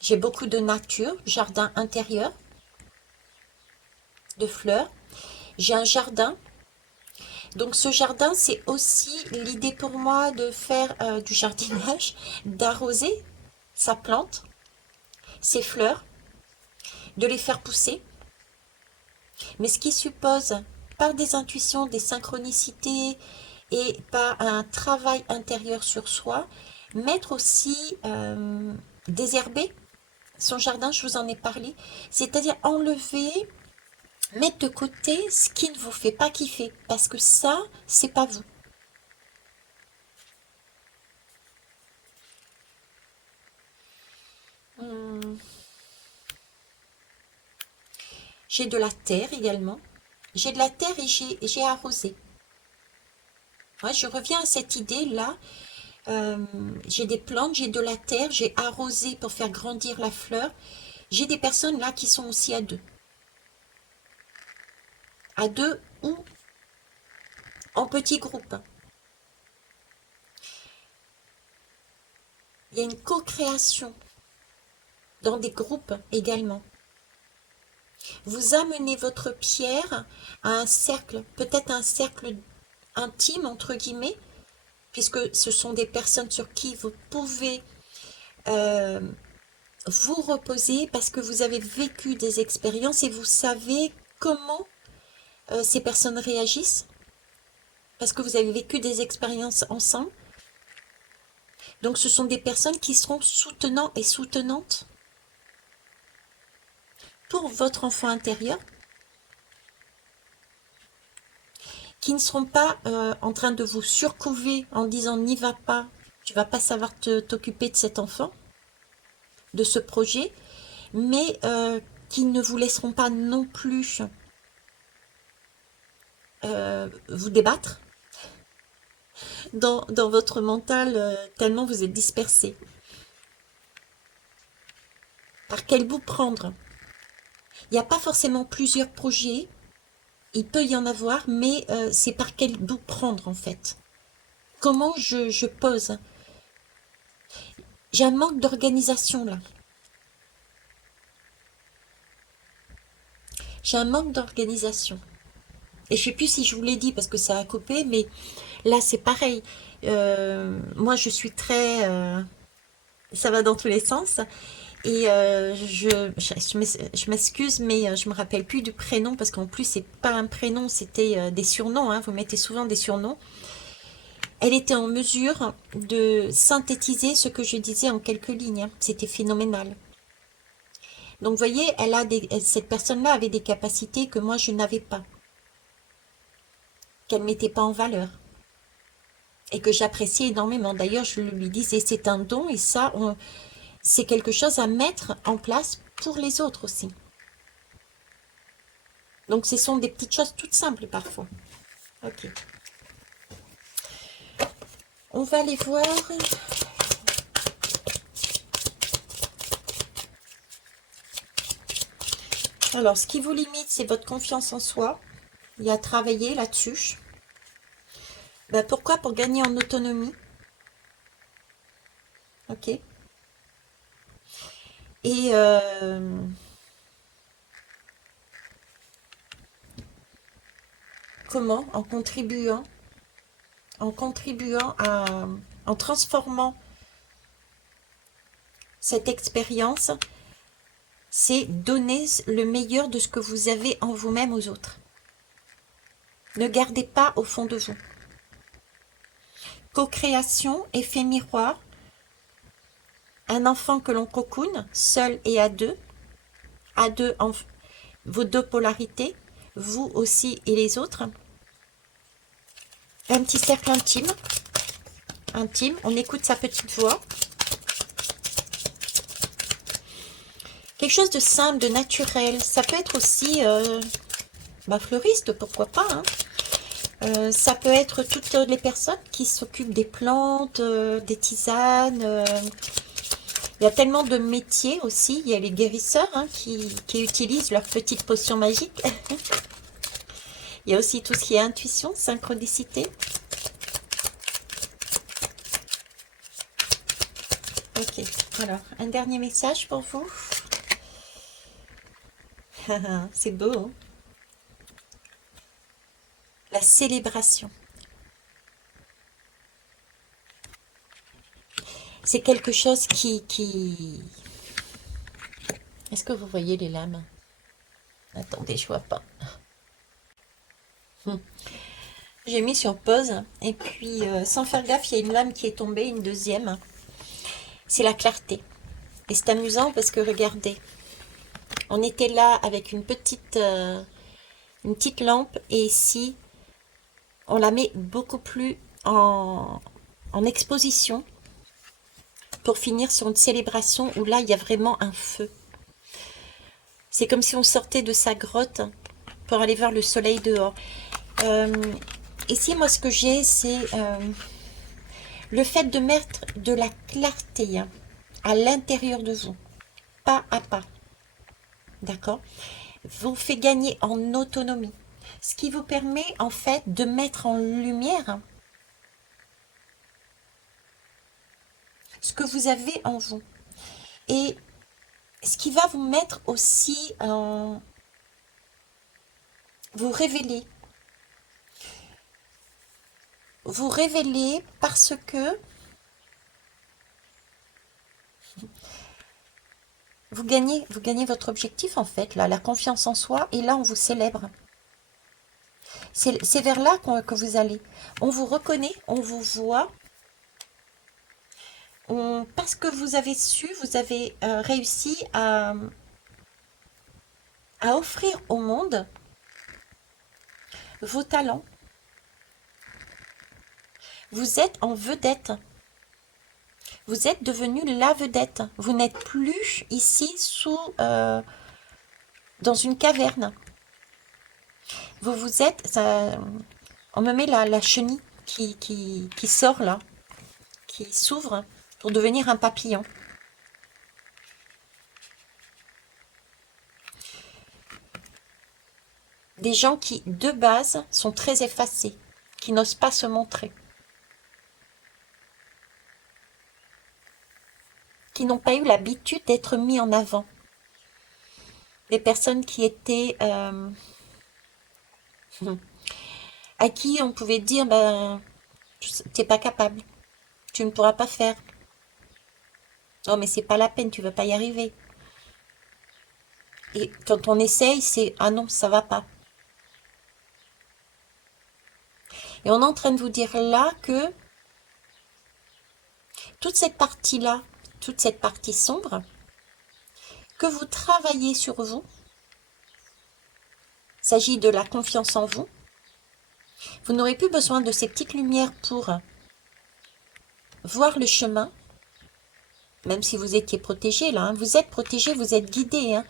j'ai beaucoup de nature, jardin intérieur, de fleurs. J'ai un jardin. Donc ce jardin, c'est aussi l'idée pour moi de faire du jardinage, d'arroser sa plante, ses fleurs, de les faire pousser. Mais ce qui suppose, par des intuitions, des synchronicités et par un travail intérieur sur soi, mettre aussi désherber son jardin, je vous en ai parlé, c'est-à-dire enlever, mettre de côté ce qui ne vous fait pas kiffer, parce que ça, c'est pas vous. Hum, J'ai de la terre également. J'ai de la terre et j'ai arrosé. Ouais, je reviens à cette idée-là. Euh, j'ai des plantes, j'ai de la terre, j'ai arrosé pour faire grandir la fleur. J'ai des personnes là qui sont aussi à deux. À deux ou en petits groupes. Il y a une co-création dans des groupes également. Vous amenez votre pierre à un cercle, peut-être un cercle intime, entre guillemets, puisque ce sont des personnes sur qui vous pouvez euh, vous reposer parce que vous avez vécu des expériences et vous savez comment ces personnes réagissent, parce que vous avez vécu des expériences ensemble. Donc ce sont des personnes qui seront soutenants et soutenantes pour votre enfant intérieur, qui ne seront pas en train de vous surcouver en disant n'y va pas, tu vas pas savoir t'occuper de cet enfant, de ce projet, mais qui ne vous laisseront pas non plus vous débattre, dans votre mental, tellement vous êtes dispersé. Par quel bout prendre? Il n'y a pas forcément plusieurs projets, il peut y en avoir, mais c'est par quel bout prendre en fait. Comment je pose? J'ai un manque d'organisation là. J'ai un manque d'organisation. Et je sais plus si je vous l'ai dit parce que ça a coupé, mais là c'est pareil. Moi je suis très... ça va dans tous les sens. Et je m'excuse, mais je me rappelle plus du prénom parce qu'en plus c'est pas un prénom, c'était des surnoms. Hein, vous mettez souvent des surnoms. Elle était en mesure de synthétiser ce que je disais en quelques lignes. Hein. C'était phénoménal. Donc vous voyez, cette personne-là avait des capacités que moi je n'avais pas, qu'elle ne mettait pas en valeur et que j'appréciais énormément. D'ailleurs, je lui disais, c'est un don et ça, c'est quelque chose à mettre en place pour les autres aussi. Donc ce sont des petites choses toutes simples parfois. Ok. On va aller voir. Alors, ce qui vous limite, c'est votre confiance en soi. Il y a à travailler là-dessus. Ben, pourquoi? Pour gagner en autonomie. Ok. Et comment? En transformant cette expérience, c'est donner le meilleur de ce que vous avez en vous-même aux autres. Ne gardez pas au fond de vous. Co-création, effet miroir, un enfant que l'on cocoune, seul et à deux vos deux polarités, vous aussi et les autres. Un petit cercle intime, on écoute sa petite voix. Quelque chose de simple, de naturel. Ça peut être aussi fleuriste, pourquoi pas. Hein. Ça peut être toutes les personnes qui s'occupent des plantes, des tisanes. Il y a tellement de métiers aussi. Il y a les guérisseurs hein, qui utilisent leurs petites potions magiques. Il y a aussi tout ce qui est intuition, synchronicité. Ok, alors un dernier message pour vous. C'est beau, hein? La célébration. C'est quelque chose qui... Est-ce que vous voyez les lames? Attendez, je vois pas. J'ai mis sur pause et puis sans faire gaffe, il y a une lame qui est tombée, une deuxième. C'est la clarté. Et c'est amusant parce que regardez, on était là avec une petite lampe et ici, on la met beaucoup plus en exposition pour finir sur une célébration où là, il y a vraiment un feu. C'est comme si on sortait de sa grotte pour aller voir le soleil dehors. Ici, moi, ce que j'ai, c'est le fait de mettre de la clarté hein, à l'intérieur de vous, pas à pas. D'accord? Vous fait gagner en autonomie. Ce qui vous permet, en fait, de mettre en lumière ce que vous avez en vous. Et ce qui va vous mettre aussi en... vous révéler. Vous révéler parce que vous gagnez votre objectif en fait, là, la confiance en soi, et là on vous célèbre. C'est vers là que vous allez. On vous reconnaît, on vous voit. Parce que vous avez su, vous avez réussi à offrir au monde vos talents. Vous êtes en vedette. Vous êtes devenu la vedette. Vous n'êtes plus ici dans une caverne. Vous êtes, on me met la chenille. qui sort là, qui s'ouvre pour devenir un papillon. Des gens qui, de base, sont très effacés, qui n'osent pas se montrer, qui n'ont pas eu l'habitude d'être mis en avant. Des personnes qui étaient... à qui on pouvait dire, ben, t'es pas capable, tu ne pourras pas faire. Non, mais c'est pas la peine, tu vas pas y arriver. Et quand on essaye, c'est, ah non, ça va pas. Et on est en train de vous dire là que toute cette partie-là, toute cette partie sombre, que vous travaillez sur vous, il s'agit de la confiance en vous. Vous n'aurez plus besoin de ces petites lumières pour voir le chemin, même si vous étiez protégé là, hein. Vous êtes protégé, vous êtes guidé, hein,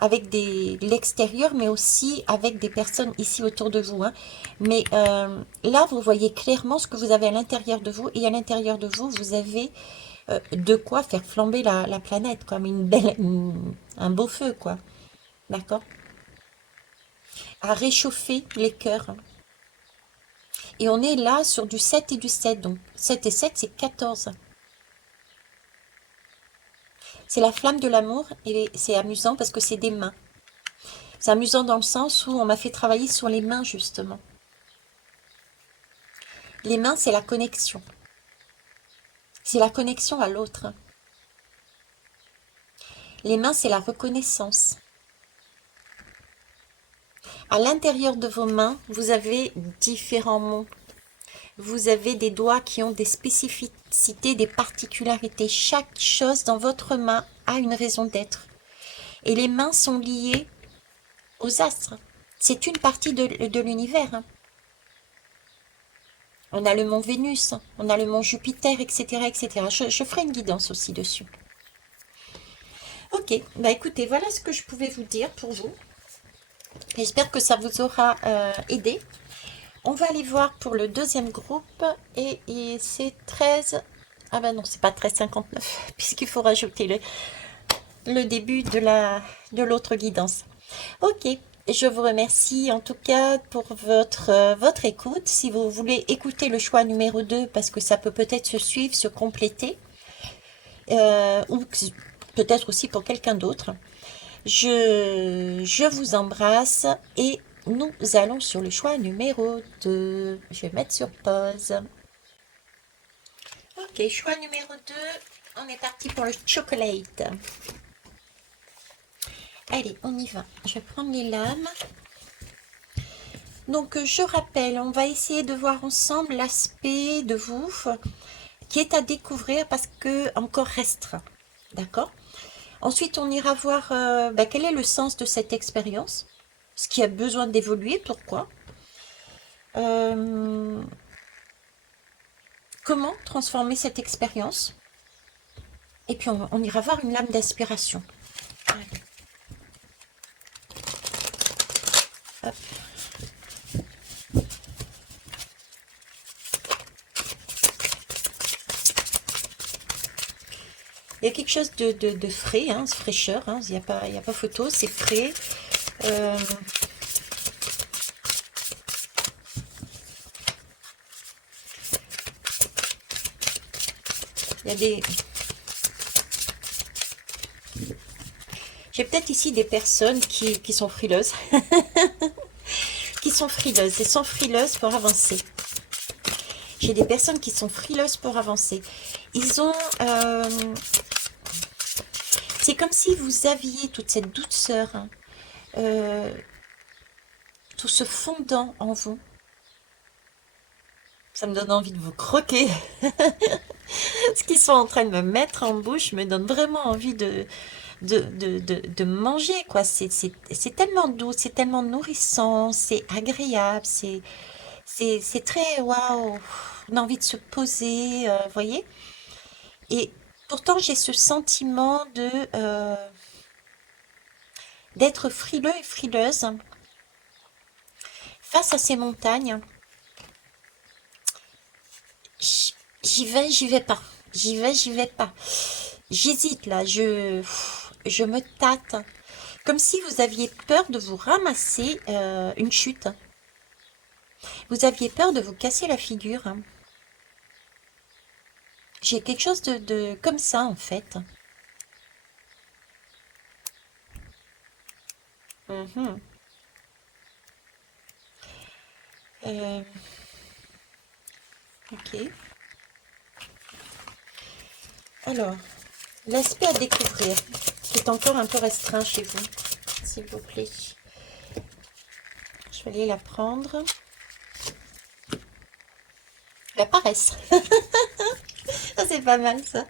avec l'extérieur, mais aussi avec des personnes ici autour de vous, hein. Mais là, vous voyez clairement ce que vous avez à l'intérieur de vous, et à l'intérieur de vous, vous avez de quoi faire flamber la planète, comme un beau feu, quoi. D'accord? À réchauffer les cœurs, hein. Et on est là sur du 7 et du 7. Donc 7 et 7, c'est 14. C'est la flamme de l'amour et c'est amusant parce que c'est des mains. C'est amusant dans le sens où on m'a fait travailler sur les mains, justement. Les mains, c'est la connexion. C'est la connexion à l'autre. Les mains, c'est la reconnaissance. À l'intérieur de vos mains, vous avez différents mots. Vous avez des doigts qui ont des spécificités, des particularités. Chaque chose dans votre main a une raison d'être. Et les mains sont liées aux astres. C'est une partie de l'univers, hein. On a le mont Vénus, hein. On a le mont Jupiter, etc., etc. Je ferai une guidance aussi dessus. Ok, bah écoutez, voilà ce que je pouvais vous dire pour vous. J'espère que ça vous aura aidé. On va aller voir pour le deuxième groupe et c'est 13... Ah ben non, c'est pas 13,59 puisqu'il faut rajouter le début de l'autre guidance. Ok, je vous remercie en tout cas pour votre écoute. Si vous voulez écouter le choix numéro 2 parce que ça peut peut-être se suivre, se compléter, ou peut-être aussi pour quelqu'un d'autre, je vous embrasse et nous allons sur le choix numéro 2. Je vais mettre sur pause. Ok, choix numéro 2. On est parti pour le chocolate. Allez, on y va. Je vais prendre les lames. Donc, je rappelle, on va essayer de voir ensemble l'aspect de vous qui est à découvrir parce que encore restreint. D'accord? Ensuite, on ira voir quel est le sens de cette expérience, ce qui a besoin d'évoluer, pourquoi. Comment transformer cette expérience. Et puis, on ira voir une lame d'inspiration. Hop. Il y a quelque chose de frais, hein, fraîcheur, hein, il n'y a pas photo, c'est frais. Il y a des... J'ai peut-être ici des personnes qui sont frileuses. qui sont frileuses et sont frileuses pour avancer. J'ai des personnes qui sont frileuses pour avancer. Ils ont... c'est comme si vous aviez toute cette douceur, hein, tout ce fondant en vous. Ça me donne envie de vous croquer. Ce qu'ils sont en train de me mettre en bouche me donne vraiment envie de manger, quoi. C'est tellement doux, c'est tellement nourrissant, c'est agréable, c'est très waouh. On a envie de se poser, vous voyez. Et pourtant, j'ai ce sentiment d'être frileux et frileuse face à ces montagnes. j'y vais pas. J'y vais pas. J'hésite là, je me tâte. Comme si vous aviez peur de vous ramasser une chute. Vous aviez peur de vous casser la figure. J'ai quelque chose de comme ça en fait. Mhm. Euh, ok. Alors, l'aspect à découvrir, qui est encore un peu restreint chez vous, s'il vous plaît. Je vais aller la prendre. La paresse. Ça, c'est pas mal, ça.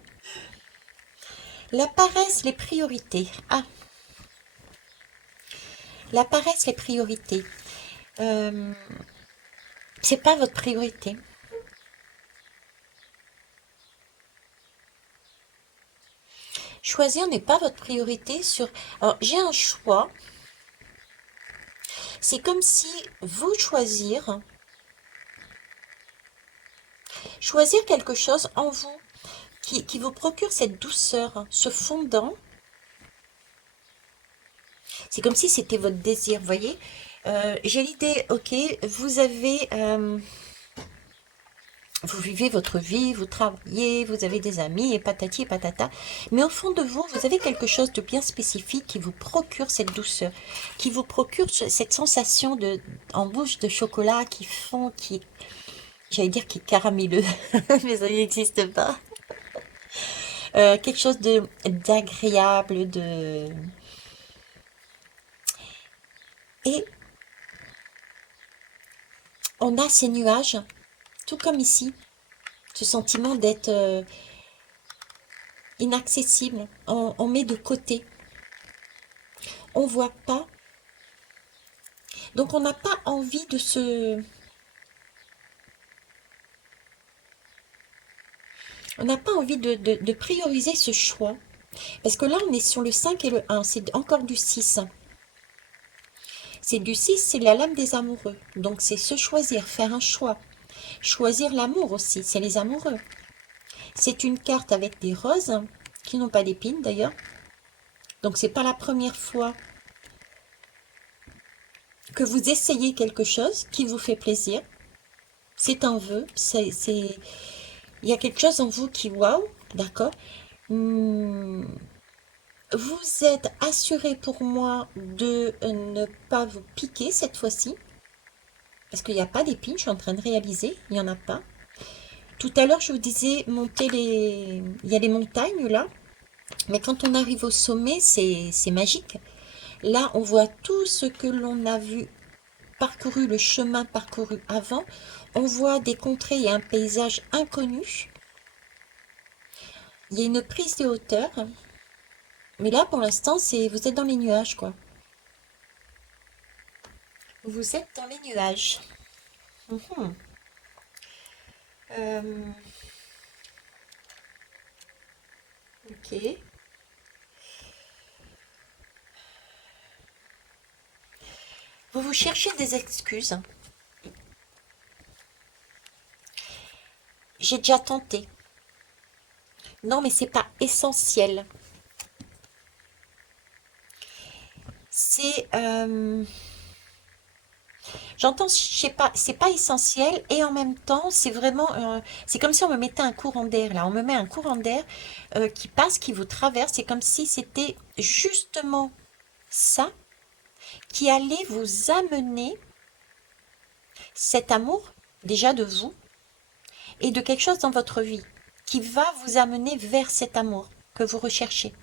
La paresse, les priorités. Ah, la paresse, les priorités. Euh, c'est pas votre priorité. Choisir n'est pas votre priorité sur... Alors, j'ai un choix. C'est comme si vous choisir quelque chose en vous qui vous procure cette douceur, ce fondant. C'est comme si c'était votre désir, vous voyez. J'ai l'idée, ok, vous vivez votre vie, vous travaillez, vous avez des amis et patati et patata. Mais au fond de vous, vous avez quelque chose de bien spécifique qui vous procure cette douceur, qui vous procure cette sensation en bouche de chocolat j'allais dire qui est caramelleux, mais ça n'existe pas. Quelque chose d'agréable, et on a ces nuages, tout comme ici, ce sentiment d'être inaccessible. On met de côté, on voit pas. Donc on n'a pas envie on n'a pas envie de prioriser ce choix. Parce que là, on est sur le 5 et le 1. C'est encore du 6. C'est du 6, c'est la lame des amoureux. Donc c'est se choisir, faire un choix. Choisir l'amour aussi, c'est les amoureux. C'est une carte avec des roses, qui n'ont pas d'épines d'ailleurs. Donc c'est pas la première fois que vous essayez quelque chose qui vous fait plaisir. C'est un vœu, il y a quelque chose en vous qui, waouh, d'accord. Hmm, vous êtes assuré pour moi de ne pas vous piquer cette fois-ci, parce qu'il n'y a pas d'épines, je suis en train de réaliser, il n'y en a pas. Tout à l'heure, je vous disais, il y a les montagnes là, mais quand on arrive au sommet, c'est magique. Là, on voit tout ce que l'on a vu, parcouru, le chemin parcouru avant. On voit des contrées et un paysage inconnu. Il y a une prise de hauteur. Mais là, pour l'instant, vous êtes dans les nuages, quoi. Vous êtes dans les nuages. Mhm. Euh, ok. Vous cherchez des excuses. J'ai déjà tenté. Non, mais c'est pas essentiel. C'est, j'entends, je sais pas, c'est pas essentiel et en même temps, c'est comme si on me mettait un courant d'air là. On me met un courant d'air qui passe, qui vous traverse. C'est comme si c'était justement ça qui allait vous amener cet amour déjà de vous et de quelque chose dans votre vie qui va vous amener vers cet amour que vous recherchez.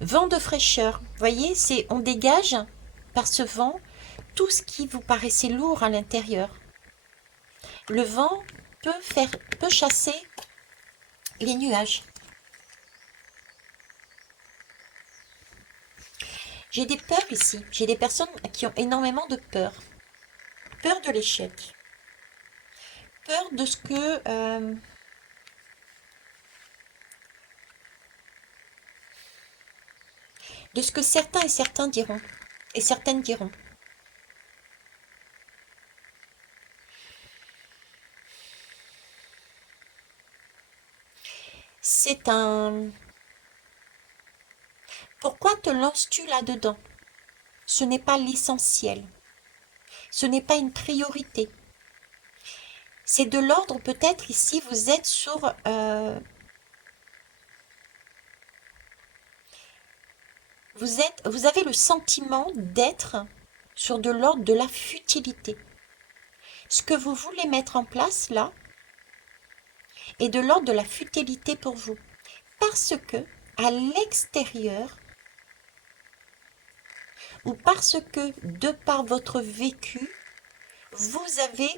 Vent de fraîcheur, vous voyez, on dégage par ce vent tout ce qui vous paraissait lourd à l'intérieur. Le vent peut chasser les nuages. J'ai des peurs ici. J'ai des personnes qui ont énormément de peur. Peur de l'échec. Peur de ce que certains et certains diront. Et certaines diront. c'est un... Pourquoi te lances-tu là-dedans? Ce n'est pas l'essentiel. Ce n'est pas une priorité. C'est de l'ordre peut-être ici, vous êtes sur... vous avez le sentiment d'être sur de l'ordre de la futilité. Ce que vous voulez mettre en place là est de l'ordre de la futilité pour vous. Parce que à l'extérieur, ou parce que de par votre vécu, vous avez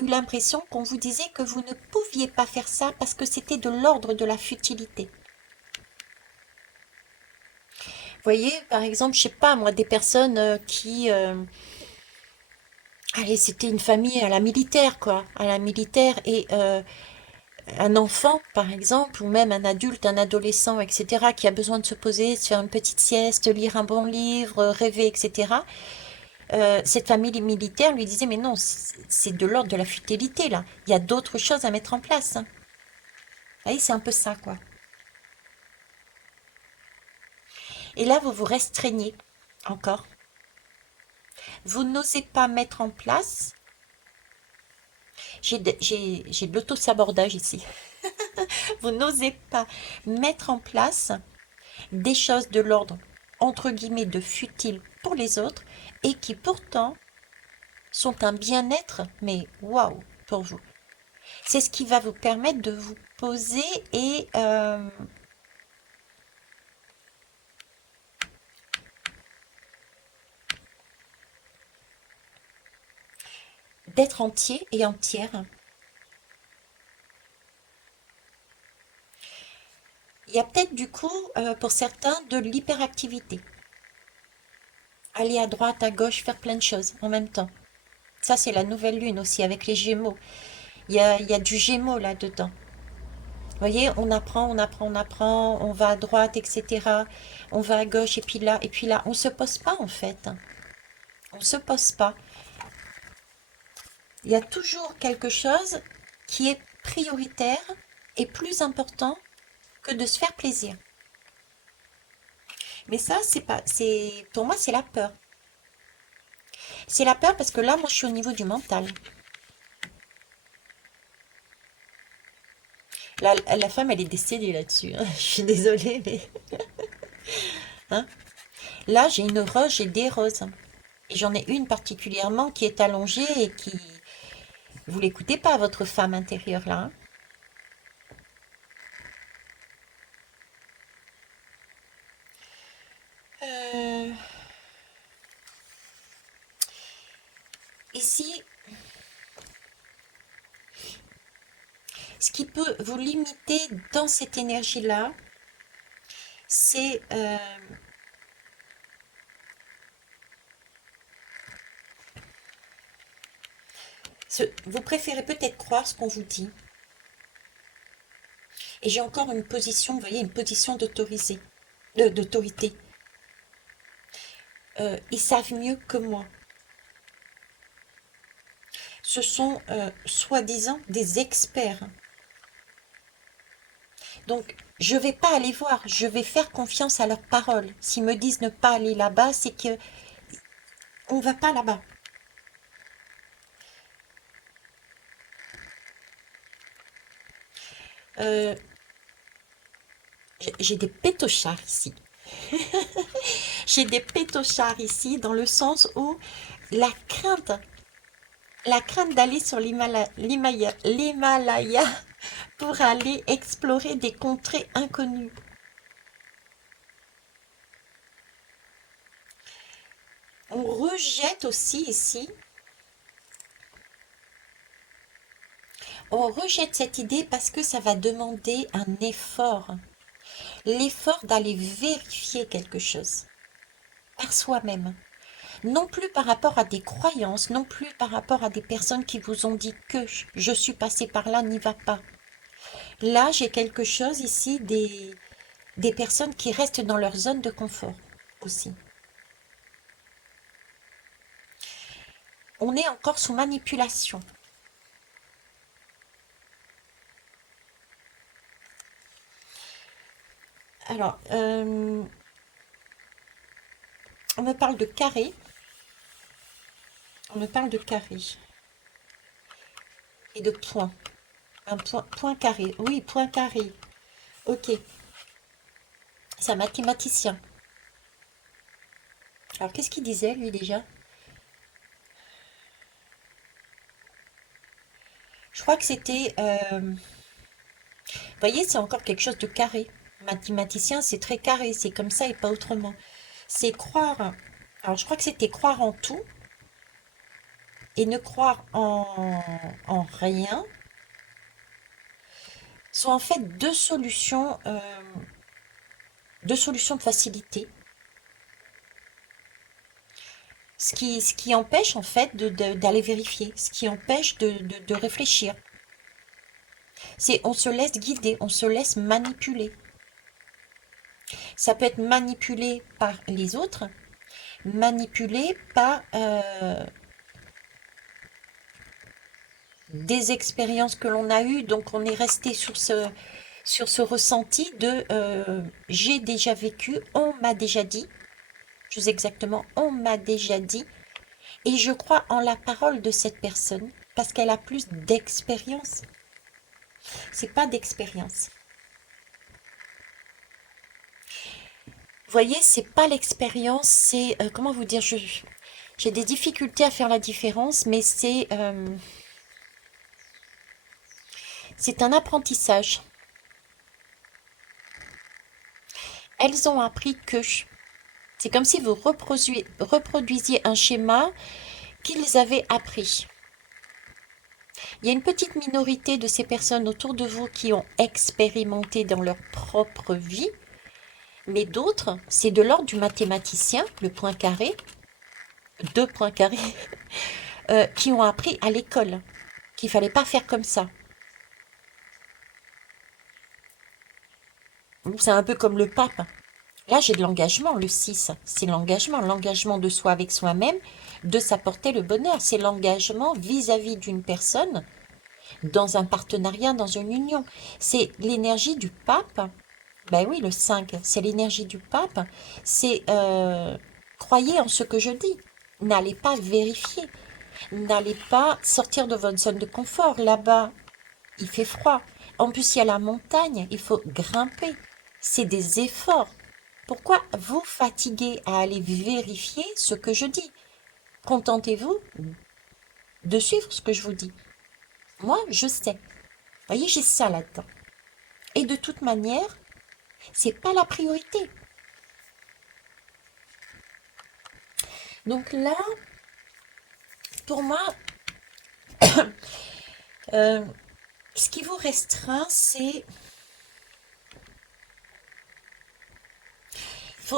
eu l'impression qu'on vous disait que vous ne pouviez pas faire ça parce que c'était de l'ordre de la futilité. Vous voyez, par exemple, je sais pas moi, des personnes qui... allez, c'était une famille à la militaire, quoi, à la militaire, et un enfant, par exemple, ou même un adulte, un adolescent, etc., qui a besoin de se poser, se faire une petite sieste, lire un bon livre, rêver, etc., cette famille militaire lui disait, mais non, c'est de l'ordre de la futilité, là. Il y a d'autres choses à mettre en place, hein. Vous voyez, c'est un peu ça, quoi. Et là, vous vous restreignez encore. Vous n'osez pas mettre en place. J'ai de l'auto-sabordage ici. Vous n'osez pas mettre en place des choses de l'ordre, entre guillemets, de futile pour les autres et qui pourtant sont un bien-être, mais waouh, pour vous. C'est ce qui va vous permettre de vous poser et d'être entier et entière. Il y a peut-être du coup, pour certains, de l'hyperactivité. Aller à droite, à gauche, faire plein de choses en même temps. Ça, c'est la nouvelle lune aussi avec les Gémeaux. Il y a du Gémeaux là-dedans. Vous voyez, on apprend, on apprend, on apprend, on va à droite, etc. On va à gauche, et puis là, on se pose pas en fait. On se pose pas. Il y a toujours quelque chose qui est prioritaire et plus important que de se faire plaisir. Mais ça, c'est pas, pour moi, c'est la peur. C'est la peur parce que là, moi, je suis au niveau du mental. La femme, elle est décédée là-dessus, hein. Je suis désolée, mais... hein. Là, j'ai une rose, j'ai des roses. Et j'en ai une particulièrement qui est allongée et qui... Vous l'écoutez pas, votre femme intérieure, là, hein. Euh, Ici, ce qui peut vous limiter dans cette énergie-là, c'est... vous préférez peut-être croire ce qu'on vous dit. Et j'ai encore une position, vous voyez, une position d'autorité. Ils savent mieux que moi. Ce sont soi-disant des experts. Donc, je ne vais pas aller voir, je vais faire confiance à leurs paroles. S'ils me disent ne pas aller là-bas, c'est que on ne va pas là-bas. Euh, j'ai des pétochards ici. J'ai des pétochards ici dans le sens où la crainte, la crainte d'aller sur l'Himalaya pour aller explorer des contrées inconnues. On rejette aussi ici, on rejette cette idée parce que ça va demander un effort. L'effort d'aller vérifier quelque chose par soi-même. Non plus par rapport à des croyances, non plus par rapport à des personnes qui vous ont dit que je suis passé par là, n'y va pas. Là, j'ai quelque chose ici, des personnes qui restent dans leur zone de confort aussi. On est encore sous manipulation. Alors, on me parle de carré. On me parle de carré et de point. Un point carré. Oui, point carré. Ok. C'est un mathématicien. Alors, qu'est-ce qu'il disait, lui, déjà? Je crois que c'était... vous voyez, c'est encore quelque chose de carré. Mathématicien, c'est très carré. C'est comme ça et pas autrement. C'est croire... Alors, je crois que c'était croire en tout et ne croire en rien sont en fait deux solutions de facilité. Ce qui empêche en fait d'aller vérifier, ce qui empêche de réfléchir. C'est on se laisse guider, on se laisse manipuler. Ça peut être manipulé par les autres, manipulé par des expériences que l'on a eues, donc on est resté sur ce ressenti de j'ai déjà vécu, on m'a déjà dit, plus exactement, on m'a déjà dit, et je crois en la parole de cette personne parce qu'elle a plus d'expérience. C'est pas d'expérience. Vous voyez, c'est pas l'expérience, c'est comment vous dire, j'ai des difficultés à faire la différence, mais c'est un apprentissage. Elles ont appris que c'est comme si vous reproduisiez un schéma qu'ils avaient appris. Il y a une petite minorité de ces personnes autour de vous qui ont expérimenté dans leur propre vie, mais d'autres, c'est de l'ordre du mathématicien, le point carré, deux points carrés, qui ont appris à l'école qu'il fallait pas faire comme ça. C'est un peu comme le pape. Là, j'ai de l'engagement, le 6. C'est l'engagement de soi avec soi-même, de s'apporter le bonheur. C'est l'engagement vis-à-vis d'une personne, dans un partenariat, dans une union. C'est l'énergie du pape. Ben oui, le 5, c'est l'énergie du pape. C'est croyez en ce que je dis. N'allez pas vérifier. N'allez pas sortir de votre zone de confort. Là-bas, il fait froid. En plus, il y a la montagne. Il faut grimper. C'est des efforts. Pourquoi vous fatiguer à aller vérifier ce que je dis? Contentez-vous de suivre ce que je vous dis. Moi, je sais. Vous voyez, j'ai ça là-dedans. Et de toute manière, c'est pas la priorité. Donc là, pour moi, euh, ce qui vous restreint, c'est...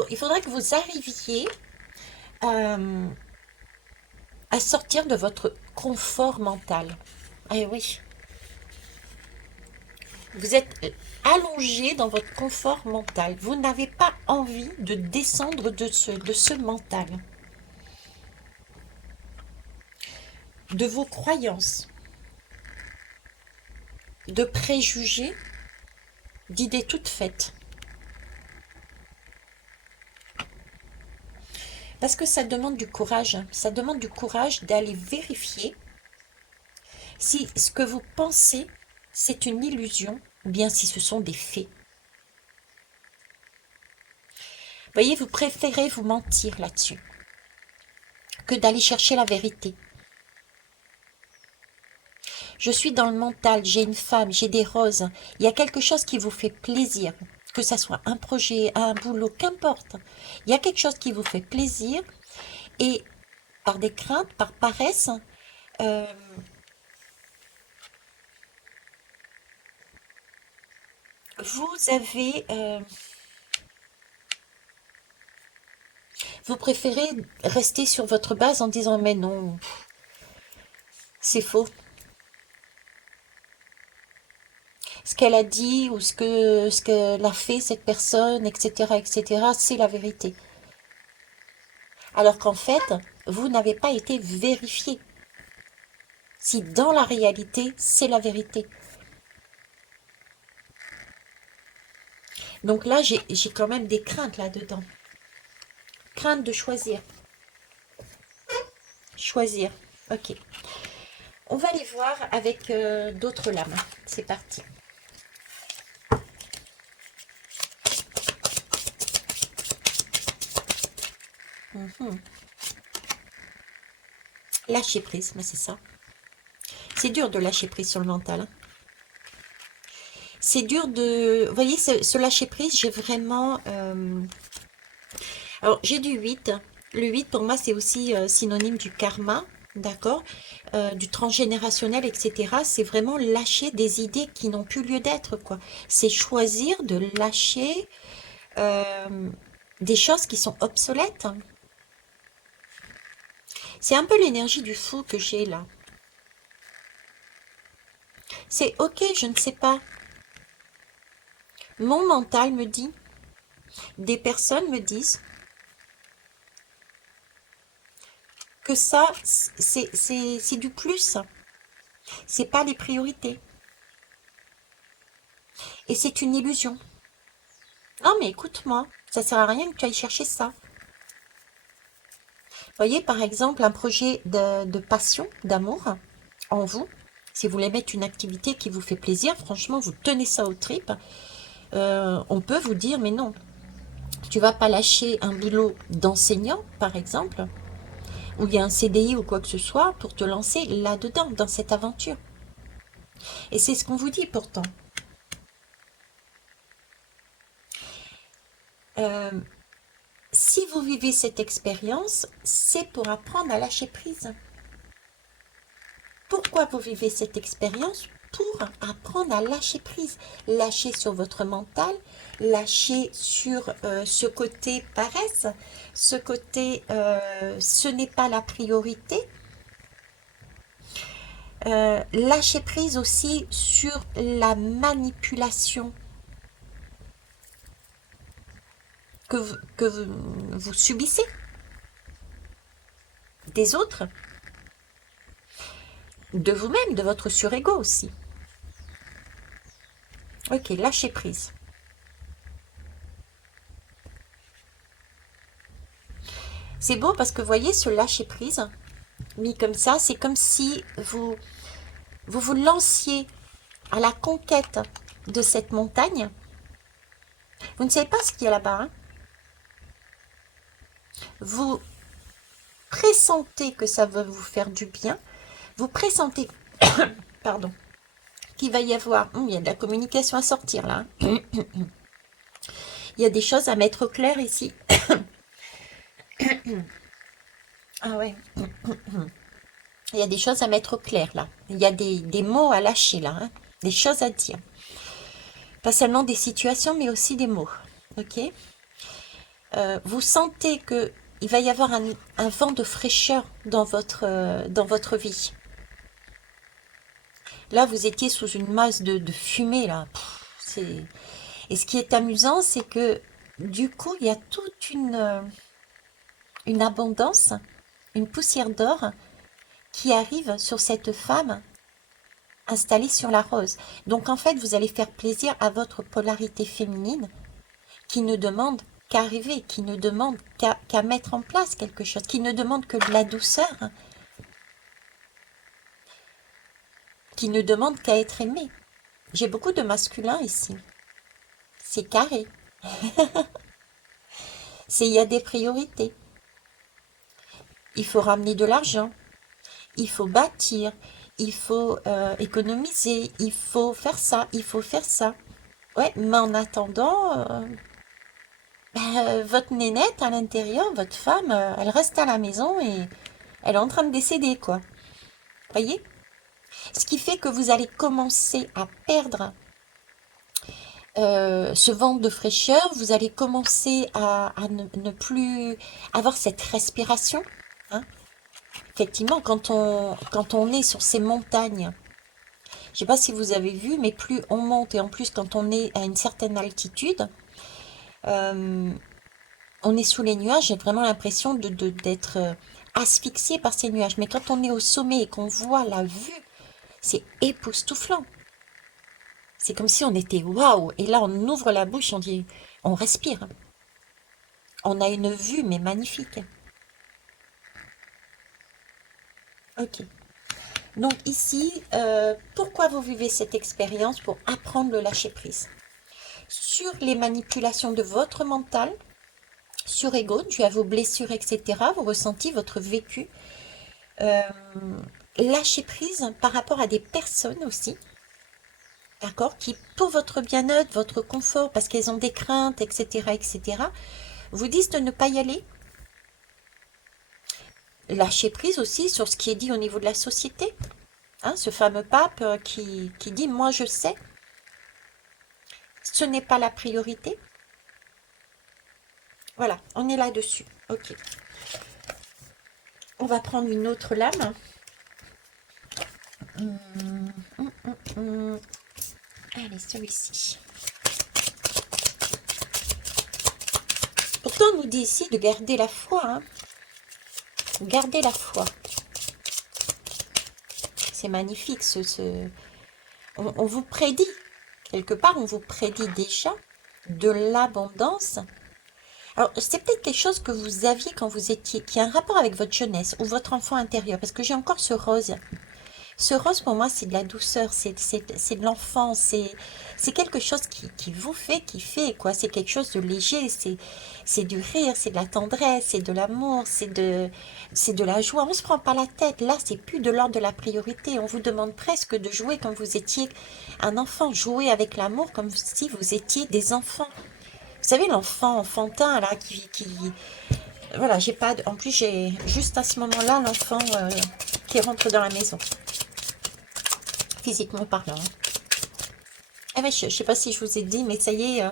Il faudrait que vous arriviez euh, à sortir de votre confort mental. Eh oui, vous êtes allongé dans votre confort mental. Vous n'avez pas envie de descendre de ce mental, de vos croyances, de préjugés, d'idées toutes faites. Parce que ça demande du courage. Ça demande du courage d'aller vérifier si ce que vous pensez, c'est une illusion ou bien si ce sont des faits. Vous voyez, vous préférez vous mentir là-dessus que d'aller chercher la vérité. Je suis dans le mental, j'ai une femme, j'ai des roses. Il y a quelque chose qui vous fait plaisir, que ça soit un projet, un boulot, qu'importe. Il y a quelque chose qui vous fait plaisir et par des craintes, par paresse, euh, vous avez, vous préférez rester sur votre base en disant mais non, c'est faux. Ce qu'elle a dit ou ce qu'elle a fait cette personne, etc., c'est la vérité. Alors qu'en fait, vous n'avez pas été vérifié. Si dans la réalité, c'est la vérité. Donc là, j'ai quand même des craintes là-dedans. Crainte de choisir. Choisir. Ok. On va aller voir avec d'autres lames. C'est parti. Mhm. Lâcher prise, mais c'est ça. C'est dur de lâcher prise sur le mental, hein. C'est dur de... Vous voyez, ce lâcher prise, j'ai vraiment... Alors, j'ai du 8. Le 8, pour moi, c'est aussi synonyme du karma, d'accord? Du transgénérationnel, etc. C'est vraiment lâcher des idées qui n'ont plus lieu d'être, quoi. C'est choisir de lâcher des choses qui sont obsolètes. C'est un peu l'énergie du fou que j'ai là. C'est ok, je ne sais pas. Mon mental me dit, des personnes me disent que ça, c'est du plus. C'est pas les priorités. Et c'est une illusion. Non, mais écoute-moi, ça sert à rien que tu ailles chercher ça. Voyez, par exemple, un projet de passion, d'amour en vous. Si vous voulez mettre une activité qui vous fait plaisir, franchement, vous tenez ça aux tripes. On peut vous dire, mais non, tu vas pas lâcher un boulot d'enseignant, par exemple, où il y a un CDI ou quoi que ce soit, pour te lancer là-dedans, dans cette aventure. Et c'est ce qu'on vous dit pourtant. Euh, Si vous vivez cette expérience, c'est pour apprendre à lâcher prise. Pourquoi vous vivez cette expérience? Pour apprendre à lâcher prise. Lâcher sur votre mental, lâcher sur ce côté paresse, ce côté ce n'est pas la priorité. Lâcher prise aussi sur la manipulation que vous subissez des autres, de vous-même, de votre surego aussi. Ok, lâcher prise. C'est beau parce que vous voyez ce lâcher prise, mis comme ça, c'est comme si vous lanciez à la conquête de cette montagne. Vous ne savez pas ce qu'il y a là-bas, hein. Vous pressentez que ça va vous faire du bien. Vous pressentez, pardon, qu'il va y avoir, il y a de la communication à sortir là, hein. Il y a des choses à mettre au clair ici. Ah ouais, il y a des choses à mettre au clair là. Il y a des mots à lâcher là, hein. Des choses à dire. Pas seulement des situations, mais aussi des mots. Ok. Vous sentez que il va y avoir un vent de fraîcheur dans votre vie. Là, vous étiez sous une masse de fumée là. Et ce qui est amusant, c'est que du coup, il y a toute une abondance, une poussière d'or qui arrive sur cette femme installée sur la rose. Donc en fait, vous allez faire plaisir à votre polarité féminine qui ne demande qu'à arriver, qui ne demande qu'à mettre en place quelque chose, qui ne demande que de la douceur, qui ne demande qu'à être aimé. J'ai beaucoup de masculin ici. C'est carré. Il y a des priorités. Il faut ramener de l'argent. Il faut bâtir. Il faut économiser. Il faut faire ça. Il faut faire ça. Ouais, mais en attendant, votre nénette à l'intérieur, votre femme, elle reste à la maison et elle est en train de décéder, quoi. Voyez? Ce qui fait que vous allez commencer à perdre ce vent de fraîcheur, vous allez commencer à ne plus avoir cette respiration, hein. Effectivement, quand on est sur ces montagnes, je ne sais pas si vous avez vu, mais plus on monte et en plus quand on est à une certaine altitude, euh, on est sous les nuages, j'ai vraiment l'impression d'être asphyxié par ces nuages. Mais quand on est au sommet et qu'on voit la vue, c'est époustouflant. C'est comme si on était waouh. Et là, on ouvre la bouche, on dit, on respire. On a une vue, mais magnifique. Ok. Donc ici, pourquoi vous vivez cette expérience? Pour apprendre le lâcher-prise. Sur les manipulations de votre mental, sur ego, dû à vos blessures, etc., vos ressentis, votre vécu. Euh, Lâcher prise par rapport à des personnes aussi, d'accord, qui pour votre bien-être, votre confort, parce qu'elles ont des craintes, etc., etc., vous disent de ne pas y aller. Lâcher prise aussi sur ce qui est dit au niveau de la société. Hein, ce fameux pape qui dit «Moi je sais, ce n'est pas la priorité». Voilà, on est là-dessus. Ok. On va prendre une autre lame. Allez, celui-ci. Pourtant, on nous dit ici de garder la foi. Hein. Gardez la foi. C'est magnifique. On vous prédit. Quelque part, on vous prédit déjà de l'abondance. Alors, c'est peut-être quelque chose que vous aviez quand vous étiez, qui a un rapport avec votre jeunesse ou votre enfant intérieur. Parce que j'ai encore ce rose. Ce rose, pour moi, c'est de la douceur, c'est de l'enfant, c'est quelque chose qui vous fait kiffer, quoi. C'est quelque chose de léger, c'est du rire, c'est de la tendresse, c'est de l'amour, c'est de la joie. On ne se prend pas la tête. Là, c'est plus de l'ordre de la priorité. On vous demande presque de jouer comme vous étiez un enfant, jouer avec l'amour comme si vous étiez des enfants. Vous savez, l'enfant enfantin, là, voilà, j'ai pas... En plus, j'ai juste à ce moment-là l'enfant qui rentre dans la maison. Physiquement parlant. Ah ouais, je ne sais pas si je vous ai dit, mais ça y est,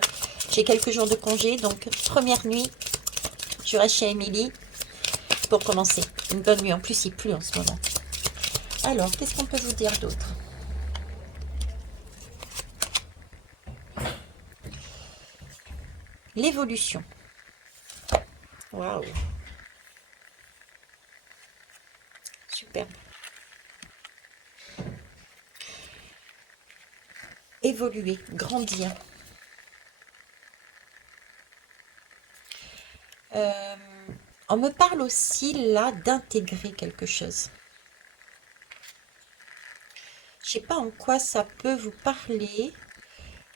j'ai quelques jours de congé. Donc, première nuit, je reste chez Émilie pour commencer. Une bonne nuit. En plus, il pleut en ce moment. Alors, qu'est-ce qu'on peut vous dire d'autre? L'évolution. Waouh. Super. Évoluer, grandir. Euh, on me parle aussi là d'intégrer quelque chose. Je sais pas en quoi ça peut vous parler,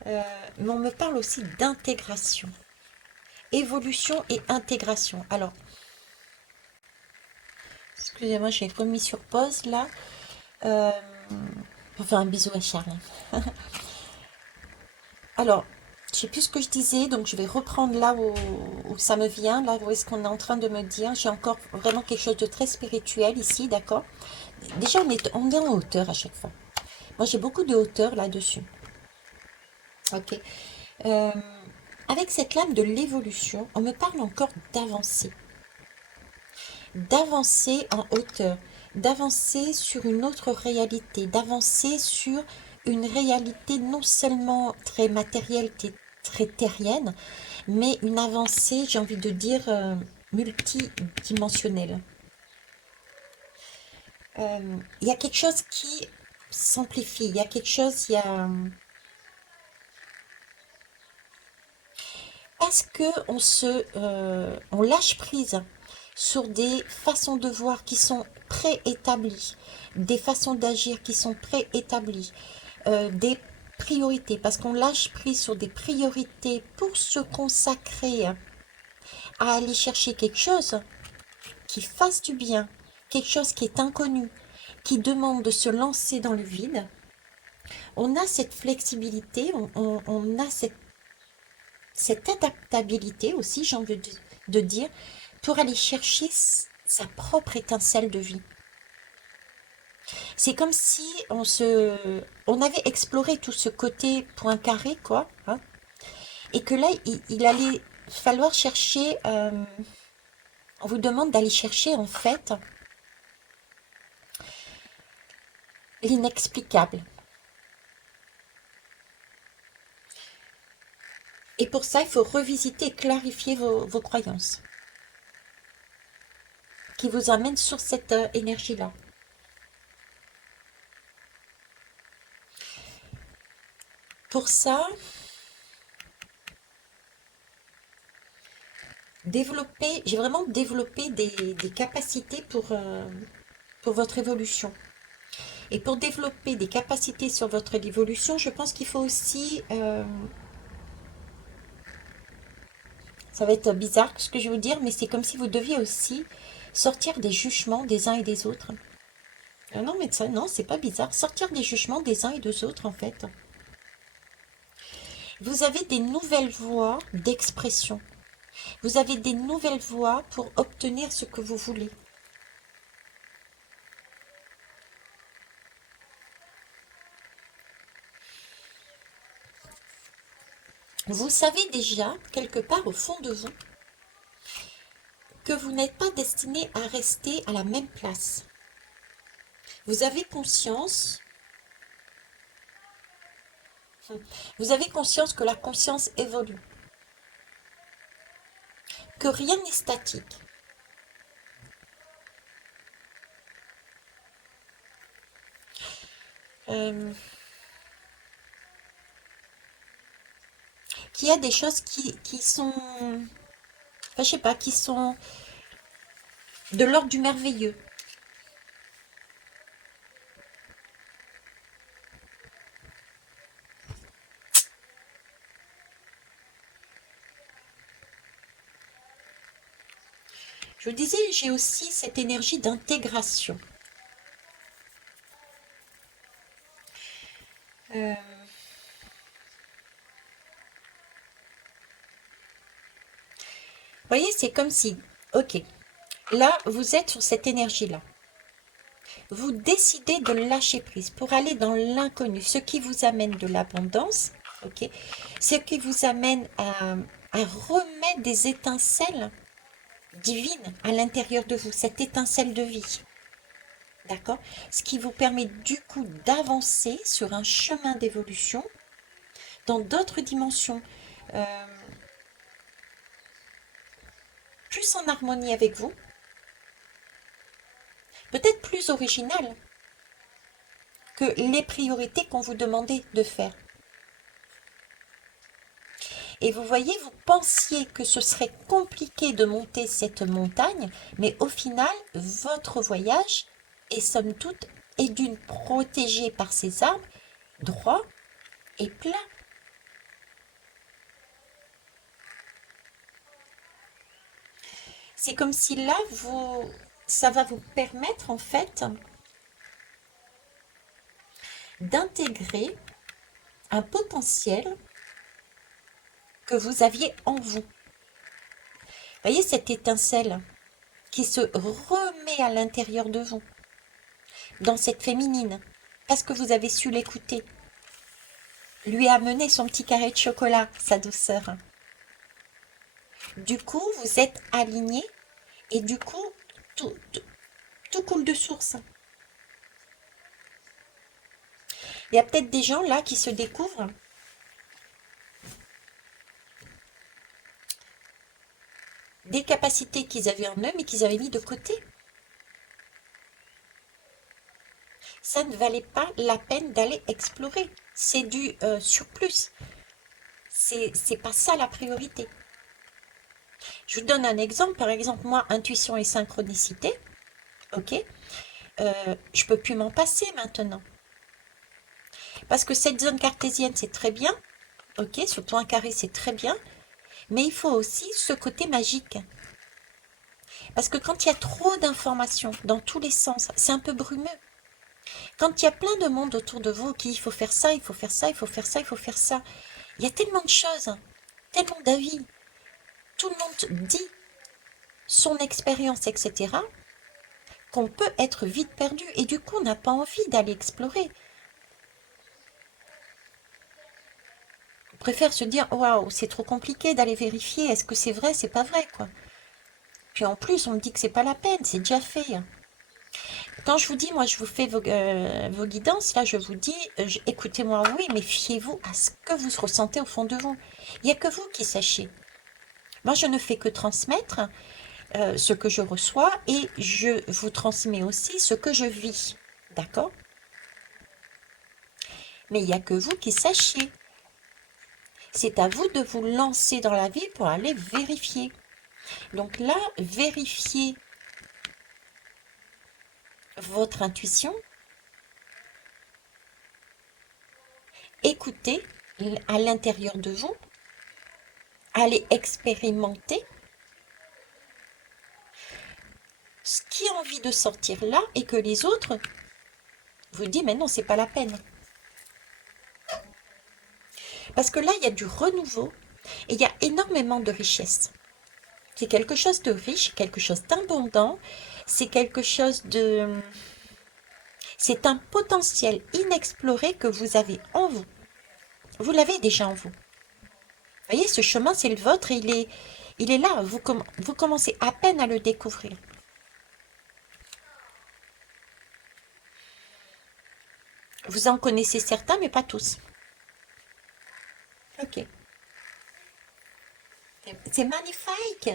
mais on me parle aussi d'intégration. Évolution et intégration. Alors, excusez-moi, j'ai remis sur pause là. Pour faire un bisou à Charles. Alors, je sais plus ce que je disais, donc je vais reprendre là où ça me vient, là où est-ce qu'on est en train de me dire. J'ai encore vraiment quelque chose de très spirituel ici, d'accord? Déjà, on est en hauteur à chaque fois. Moi, j'ai beaucoup de hauteur là-dessus. Ok. Euh, Avec cette lame de l'évolution, on me parle encore d'avancer. D'avancer en hauteur, d'avancer sur une autre réalité, d'avancer sur une réalité non seulement très matérielle, très terrienne, mais une avancée, j'ai envie de dire, multidimensionnelle. Il y a quelque chose qui s'amplifie, il y a quelque chose, il y a... Est-ce que on lâche prise sur des façons de voir qui sont préétablies, des façons d'agir qui sont préétablies, des priorités, parce qu'on lâche prise sur des priorités pour se consacrer à aller chercher quelque chose qui fasse du bien, quelque chose qui est inconnu, qui demande de se lancer dans le vide. On a cette flexibilité, on a cette adaptabilité aussi, j'ai envie de dire, pour aller chercher sa propre étincelle de vie. C'est comme si on avait exploré tout ce côté point carré, quoi, hein, et que là, il allait falloir chercher, on vous demande d'aller chercher en fait l'inexplicable. Et pour ça, il faut revisiter et clarifier vos croyances qui vous amènent sur cette énergie-là. Pour ça, j'ai vraiment développé des capacités pour votre évolution. Et pour développer des capacités sur votre évolution, je pense qu'il faut aussi, ça va être bizarre ce que je vais vous dire, mais c'est comme si vous deviez aussi sortir des jugements des uns et des autres. Non, mais ça, non, c'est pas bizarre. Sortir des jugements des uns et des autres, en fait. Vous avez des nouvelles voies d'expression. Vous avez des nouvelles voies pour obtenir ce que vous voulez. Vous savez déjà, quelque part au fond de vous, que vous n'êtes pas destiné à rester à la même place. Vous avez conscience, que la conscience évolue, que rien n'est statique. Qu'il y a des choses qui sont, enfin, je sais pas, qui sont de l'ordre du merveilleux. Je vous disais, j'ai aussi cette énergie d'intégration. Vous voyez, c'est comme si, ok, là, vous êtes sur cette énergie-là. Vous décidez de lâcher prise pour aller dans l'inconnu, ce qui vous amène de l'abondance, ok, ce qui vous amène à remettre des étincelles divines à l'intérieur de vous, cette étincelle de vie. D'accord? Ce qui vous permet du coup d'avancer sur un chemin d'évolution dans d'autres dimensions, euh, plus en harmonie avec vous, peut-être plus original que les priorités qu'on vous demandait de faire. Et vous voyez, vous pensiez que ce serait compliqué de monter cette montagne, mais au final, votre voyage est somme toute est d'une protégé par ces arbres, droit et plat. C'est comme si là, ça va vous permettre en fait d'intégrer un potentiel que vous aviez en vous. Voyez cette étincelle qui se remet à l'intérieur de vous, dans cette féminine, parce que vous avez su l'écouter, lui amener son petit carré de chocolat, sa douceur. Du coup, vous êtes aligné et du coup, tout coule de source. Il y a peut-être des gens là qui se découvrent des capacités qu'ils avaient en eux, mais qu'ils avaient mis de côté. Ça ne valait pas la peine d'aller explorer. C'est du surplus. C'est pas ça la priorité. Je vous donne un exemple. Par exemple, moi, intuition et synchronicité, ok, je peux plus m'en passer maintenant. Parce que cette zone cartésienne, c'est très bien, ok, surtout un carré, c'est très bien, mais il faut aussi ce côté magique. Parce que quand il y a trop d'informations dans tous les sens, c'est un peu brumeux. Quand il y a plein de monde autour de vous qui il faut faire ça, il faut faire ça, il faut faire ça, il faut faire ça, il y a tellement de choses, tellement d'avis. Tout le monde dit son expérience, etc., qu'on peut être vite perdu. Et du coup, on n'a pas envie d'aller explorer. On préfère se dire, waouh, c'est trop compliqué d'aller vérifier, est-ce que c'est vrai, c'est pas vrai, quoi. Puis en plus, on me dit que c'est pas la peine, c'est déjà fait. Quand je vous dis, moi, je vous fais vos guidances, là, je vous dis, écoutez-moi, oui, mais fiez-vous à ce que vous ressentez au fond de vous. Il n'y a que vous qui sachiez. Moi, je ne fais que transmettre ce que je reçois et je vous transmets aussi ce que je vis. D'accord? Mais il n'y a que vous qui sachiez. C'est à vous de vous lancer dans la vie pour aller vérifier. Donc là, vérifiez votre intuition, écoutez à l'intérieur de vous, allez expérimenter ce qui a envie de sortir là et que les autres vous disent mais non, c'est pas la peine. Parce que là, il y a du renouveau et il y a énormément de richesse. C'est quelque chose de riche, quelque chose d'abondant, c'est quelque chose de... C'est un potentiel inexploré que vous avez en vous. Vous l'avez déjà en vous. Vous voyez, ce chemin, c'est le vôtre, il est là. Vous commencez à peine à le découvrir. Vous en connaissez certains, mais pas tous. Ok. C'est magnifique.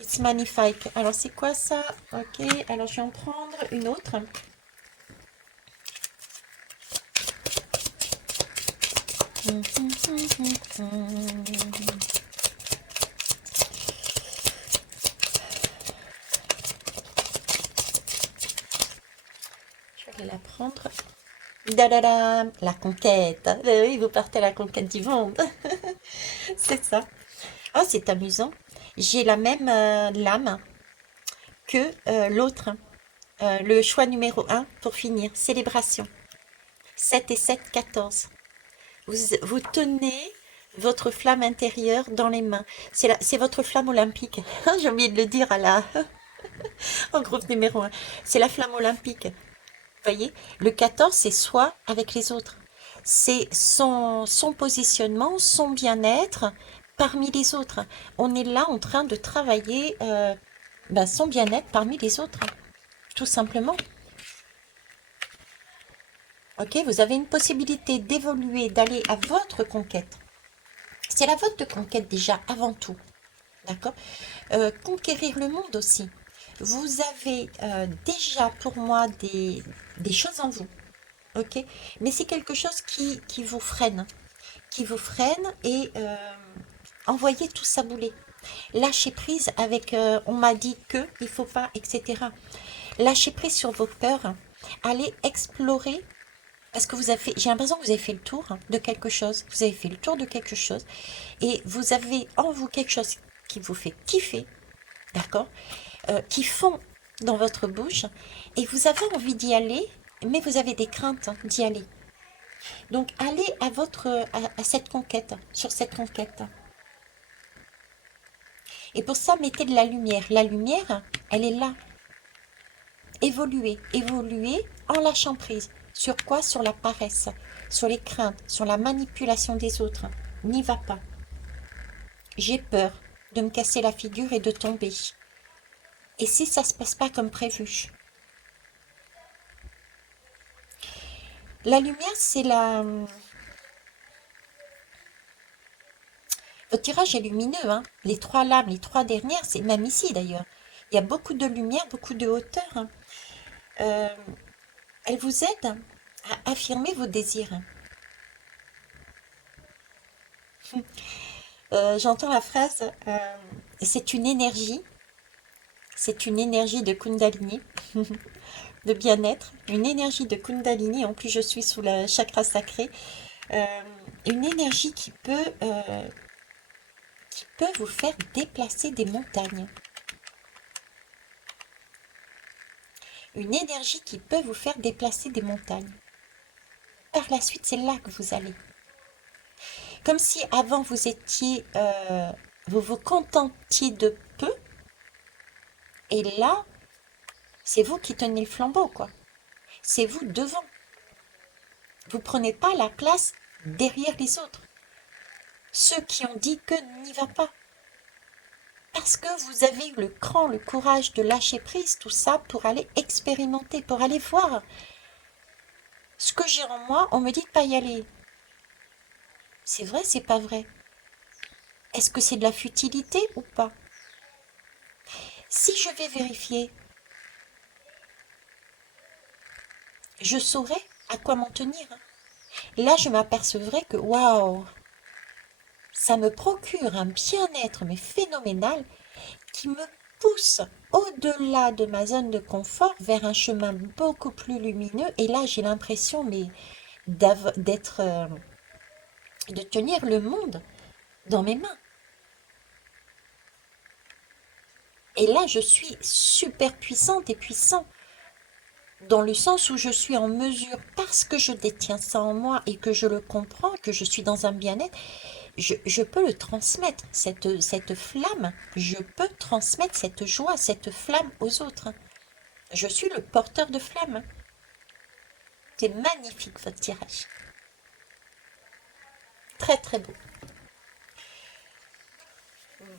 C'est magnifique. Alors, c'est quoi ça? Ok, alors je vais en prendre une autre. Je vais aller la prendre. Dadada, la conquête. Oui, vous partez à la conquête du monde. C'est ça. Oh, c'est amusant. J'ai la même lame que l'autre. Le choix numéro un pour finir. Célébration. 7 et 7, 14. Vous tenez votre flamme intérieure dans les mains. C'est votre flamme olympique. J'ai oublié de le dire en groupe numéro un. C'est la flamme olympique. Vous voyez, le 14, c'est soi avec les autres. C'est son positionnement, son bien-être parmi les autres. On est là en train de travailler son bien-être parmi les autres, tout simplement. Ok, vous avez une possibilité d'évoluer, d'aller à votre conquête. C'est la votre conquête déjà, avant tout. D'accord. Conquérir le monde aussi. Vous avez déjà pour moi des choses en vous. Ok, mais c'est quelque chose qui vous freine. Qui vous freine et envoyez tout ça bouler. Lâchez prise avec on m'a dit que, il faut pas, etc. Lâchez prise sur vos peurs. Allez explorer parce que vous avez fait, j'ai l'impression que vous avez fait le tour de quelque chose. Vous avez fait le tour de quelque chose et vous avez en vous quelque chose qui vous fait kiffer, d'accord, qui fond dans votre bouche et vous avez envie d'y aller, mais vous avez des craintes d'y aller. Donc allez à cette conquête, sur cette conquête. Et pour ça, mettez de la lumière. La lumière, elle est là. Évoluez, évoluez en lâchant prise. Sur quoi? Sur la paresse, sur les craintes, sur la manipulation des autres. N'y va pas. J'ai peur de me casser la figure et de tomber. Et si ça se passe pas comme prévu? La lumière, c'est la... Votre tirage est lumineux, hein. Les trois lames, les trois dernières, c'est même ici d'ailleurs. Il y a beaucoup de lumière, beaucoup de hauteur, hein. Euh, elle vous aide à affirmer vos désirs. J'entends la phrase, c'est une énergie de Kundalini, de bien-être, une énergie de Kundalini. En plus, je suis sous le chakra sacré, euh, une énergie qui peut vous faire déplacer des montagnes. Une énergie qui peut vous faire déplacer des montagnes. Par la suite, c'est là que vous allez. Comme si avant vous étiez, vous vous contentiez de peu, et là, c'est vous qui tenez le flambeau, quoi. C'est vous devant. Vous prenez pas la place derrière les autres. Ceux qui ont dit que n'y va pas. Parce que vous avez eu le cran, le courage de lâcher prise, tout ça, pour aller expérimenter, pour aller voir. Ce que j'ai en moi, on me dit de pas y aller. C'est vrai, c'est pas vrai. Est-ce que c'est de la futilité ou pas? Si je vais vérifier, je saurai à quoi m'en tenir. Là, je m'apercevrais que, waouh, ça me procure un bien-être, mais phénoménal, qui me pousse au-delà de ma zone de confort vers un chemin beaucoup plus lumineux. Et là, j'ai l'impression, mais d'être, de tenir le monde dans mes mains. Et là, je suis super puissante et puissant, dans le sens où je suis en mesure, parce que je détiens ça en moi et que je le comprends, que je suis dans un bien-être, je peux le transmettre, cette flamme, je peux transmettre cette joie, cette flamme aux autres. Je suis le porteur de flamme. C'est magnifique votre tirage. Très très beau.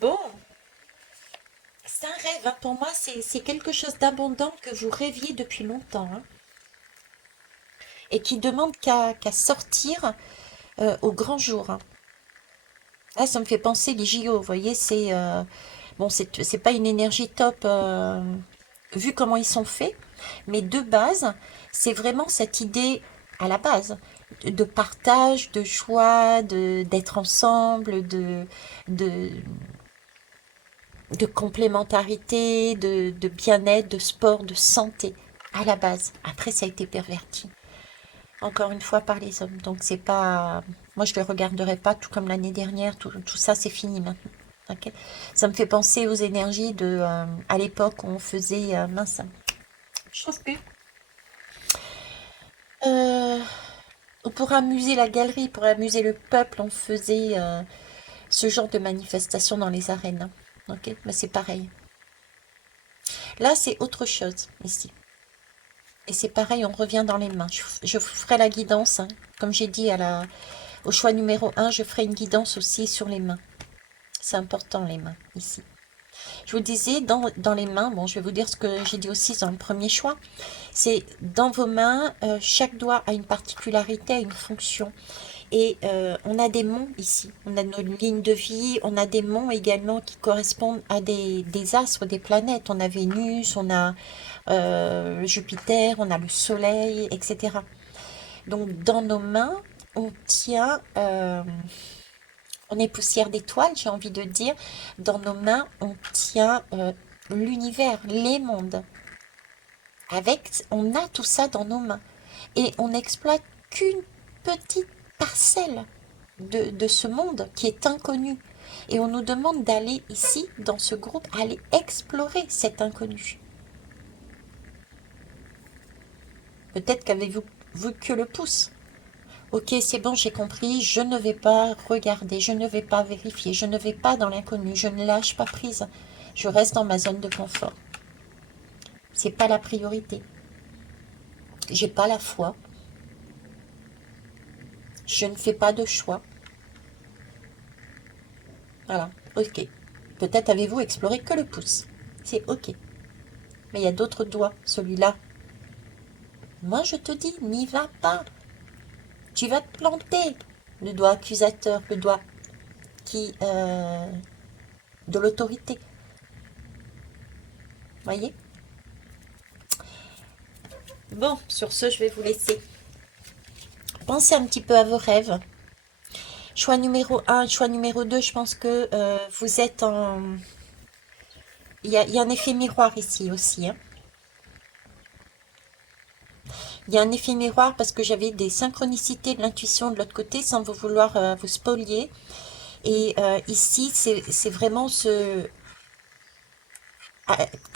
Bon, c'est un rêve, hein. Pour moi, c'est quelque chose d'abondant que vous rêviez depuis longtemps, hein, et qui demande qu'à sortir au grand jour, hein. Là, ça me fait penser les JO, vous voyez, bon, c'est pas une énergie top vu comment ils sont faits, mais de base, c'est vraiment cette idée à la base de partage, de joie, d'être ensemble, de, de complémentarité, de bien-être, de sport, de santé, à la base. Après, ça a été perverti, encore une fois, par les hommes. Donc, c'est pas... Moi, je ne le regarderai pas, tout comme l'année dernière, tout ça, c'est fini maintenant. Ok. Ça me fait penser aux énergies à l'époque où on faisait... mince, je trouve plus. Euh, pour amuser la galerie, pour amuser le peuple, on faisait ce genre de manifestation dans les arènes, hein. Ok, mais c'est pareil. Là, c'est autre chose ici. Et c'est pareil, on revient dans les mains. Je ferai la guidance, hein. Comme j'ai dit au choix numéro 1, je ferai une guidance aussi sur les mains. C'est important, les mains, ici. Je vous disais, dans les mains, bon, je vais vous dire ce que j'ai dit aussi dans le premier choix, c'est dans vos mains, chaque doigt a une particularité, a une fonction. Et on a des monts ici, on a nos lignes de vie, on a des monts également qui correspondent à des astres, des planètes. On a Vénus, on a Jupiter, on a le Soleil, etc. Donc dans nos mains, on tient, on est poussière d'étoiles, j'ai envie de dire. Dans nos mains, on tient l'univers, les mondes. On a tout ça dans nos mains. Et on n'exploite qu'une petite parcelle de ce monde qui est inconnu. Et on nous demande d'aller ici, dans ce groupe, aller explorer cet inconnu. Peut-être qu'avez-vous vu que le pouce. Ok, c'est bon, j'ai compris, je ne vais pas regarder, je ne vais pas vérifier, je ne vais pas dans l'inconnu, je ne lâche pas prise. Je reste dans ma zone de confort. C'est pas la priorité. J'ai pas la foi. Je ne fais pas de choix. Voilà, ok. Peut-être avez-vous exploré que le pouce. C'est ok. Mais il y a d'autres doigts, celui-là. Moi, je te dis, n'y va pas. Tu vas te planter. Le doigt accusateur, le doigt qui... de l'autorité. Voyez. Bon, sur ce, je vais vous laisser. Pensez un petit peu à vos rêves. Choix numéro 1, choix numéro 2, je pense que vous êtes en... Il y a un effet miroir ici aussi, hein. Il y a un effet miroir parce que j'avais des synchronicités de l'intuition de l'autre côté sans vous vouloir vous spolier. Et ici, c'est vraiment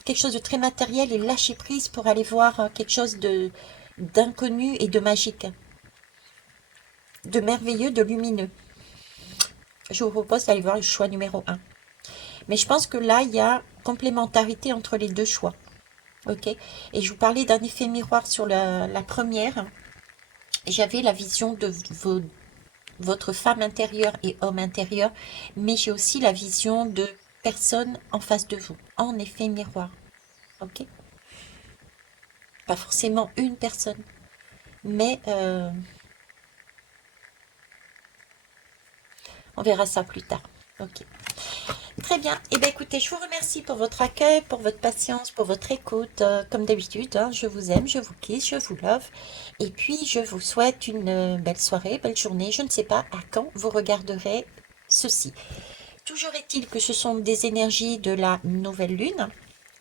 quelque chose de très matériel et lâcher prise pour aller voir quelque chose d'inconnu et de magique, de merveilleux, de lumineux. Je vous propose d'aller voir le choix numéro 1. Mais je pense que là, il y a complémentarité entre les deux choix. Ok. Et je vous parlais d'un effet miroir sur la première. J'avais la vision de votre femme intérieure et homme intérieur, mais j'ai aussi la vision de personnes en face de vous, en effet miroir. Ok. Pas forcément une personne, mais on verra ça plus tard. Ok. Très bien. Eh bien, écoutez, je vous remercie pour votre accueil, pour votre patience, pour votre écoute. Comme d'habitude, hein, je vous aime, je vous kiss, je vous love. Et puis, je vous souhaite une belle soirée, belle journée. Je ne sais pas à quand vous regarderez ceci. Toujours est-il que ce sont des énergies de la nouvelle lune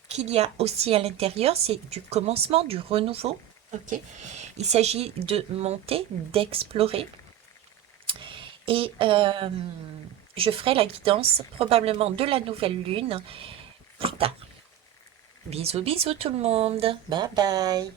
qu'il y a aussi à l'intérieur. C'est du commencement, du renouveau. Ok. Il s'agit de monter, d'explorer. Et je ferai la guidance probablement de la nouvelle lune plus tard. Bisous bisous tout le monde. Bye bye.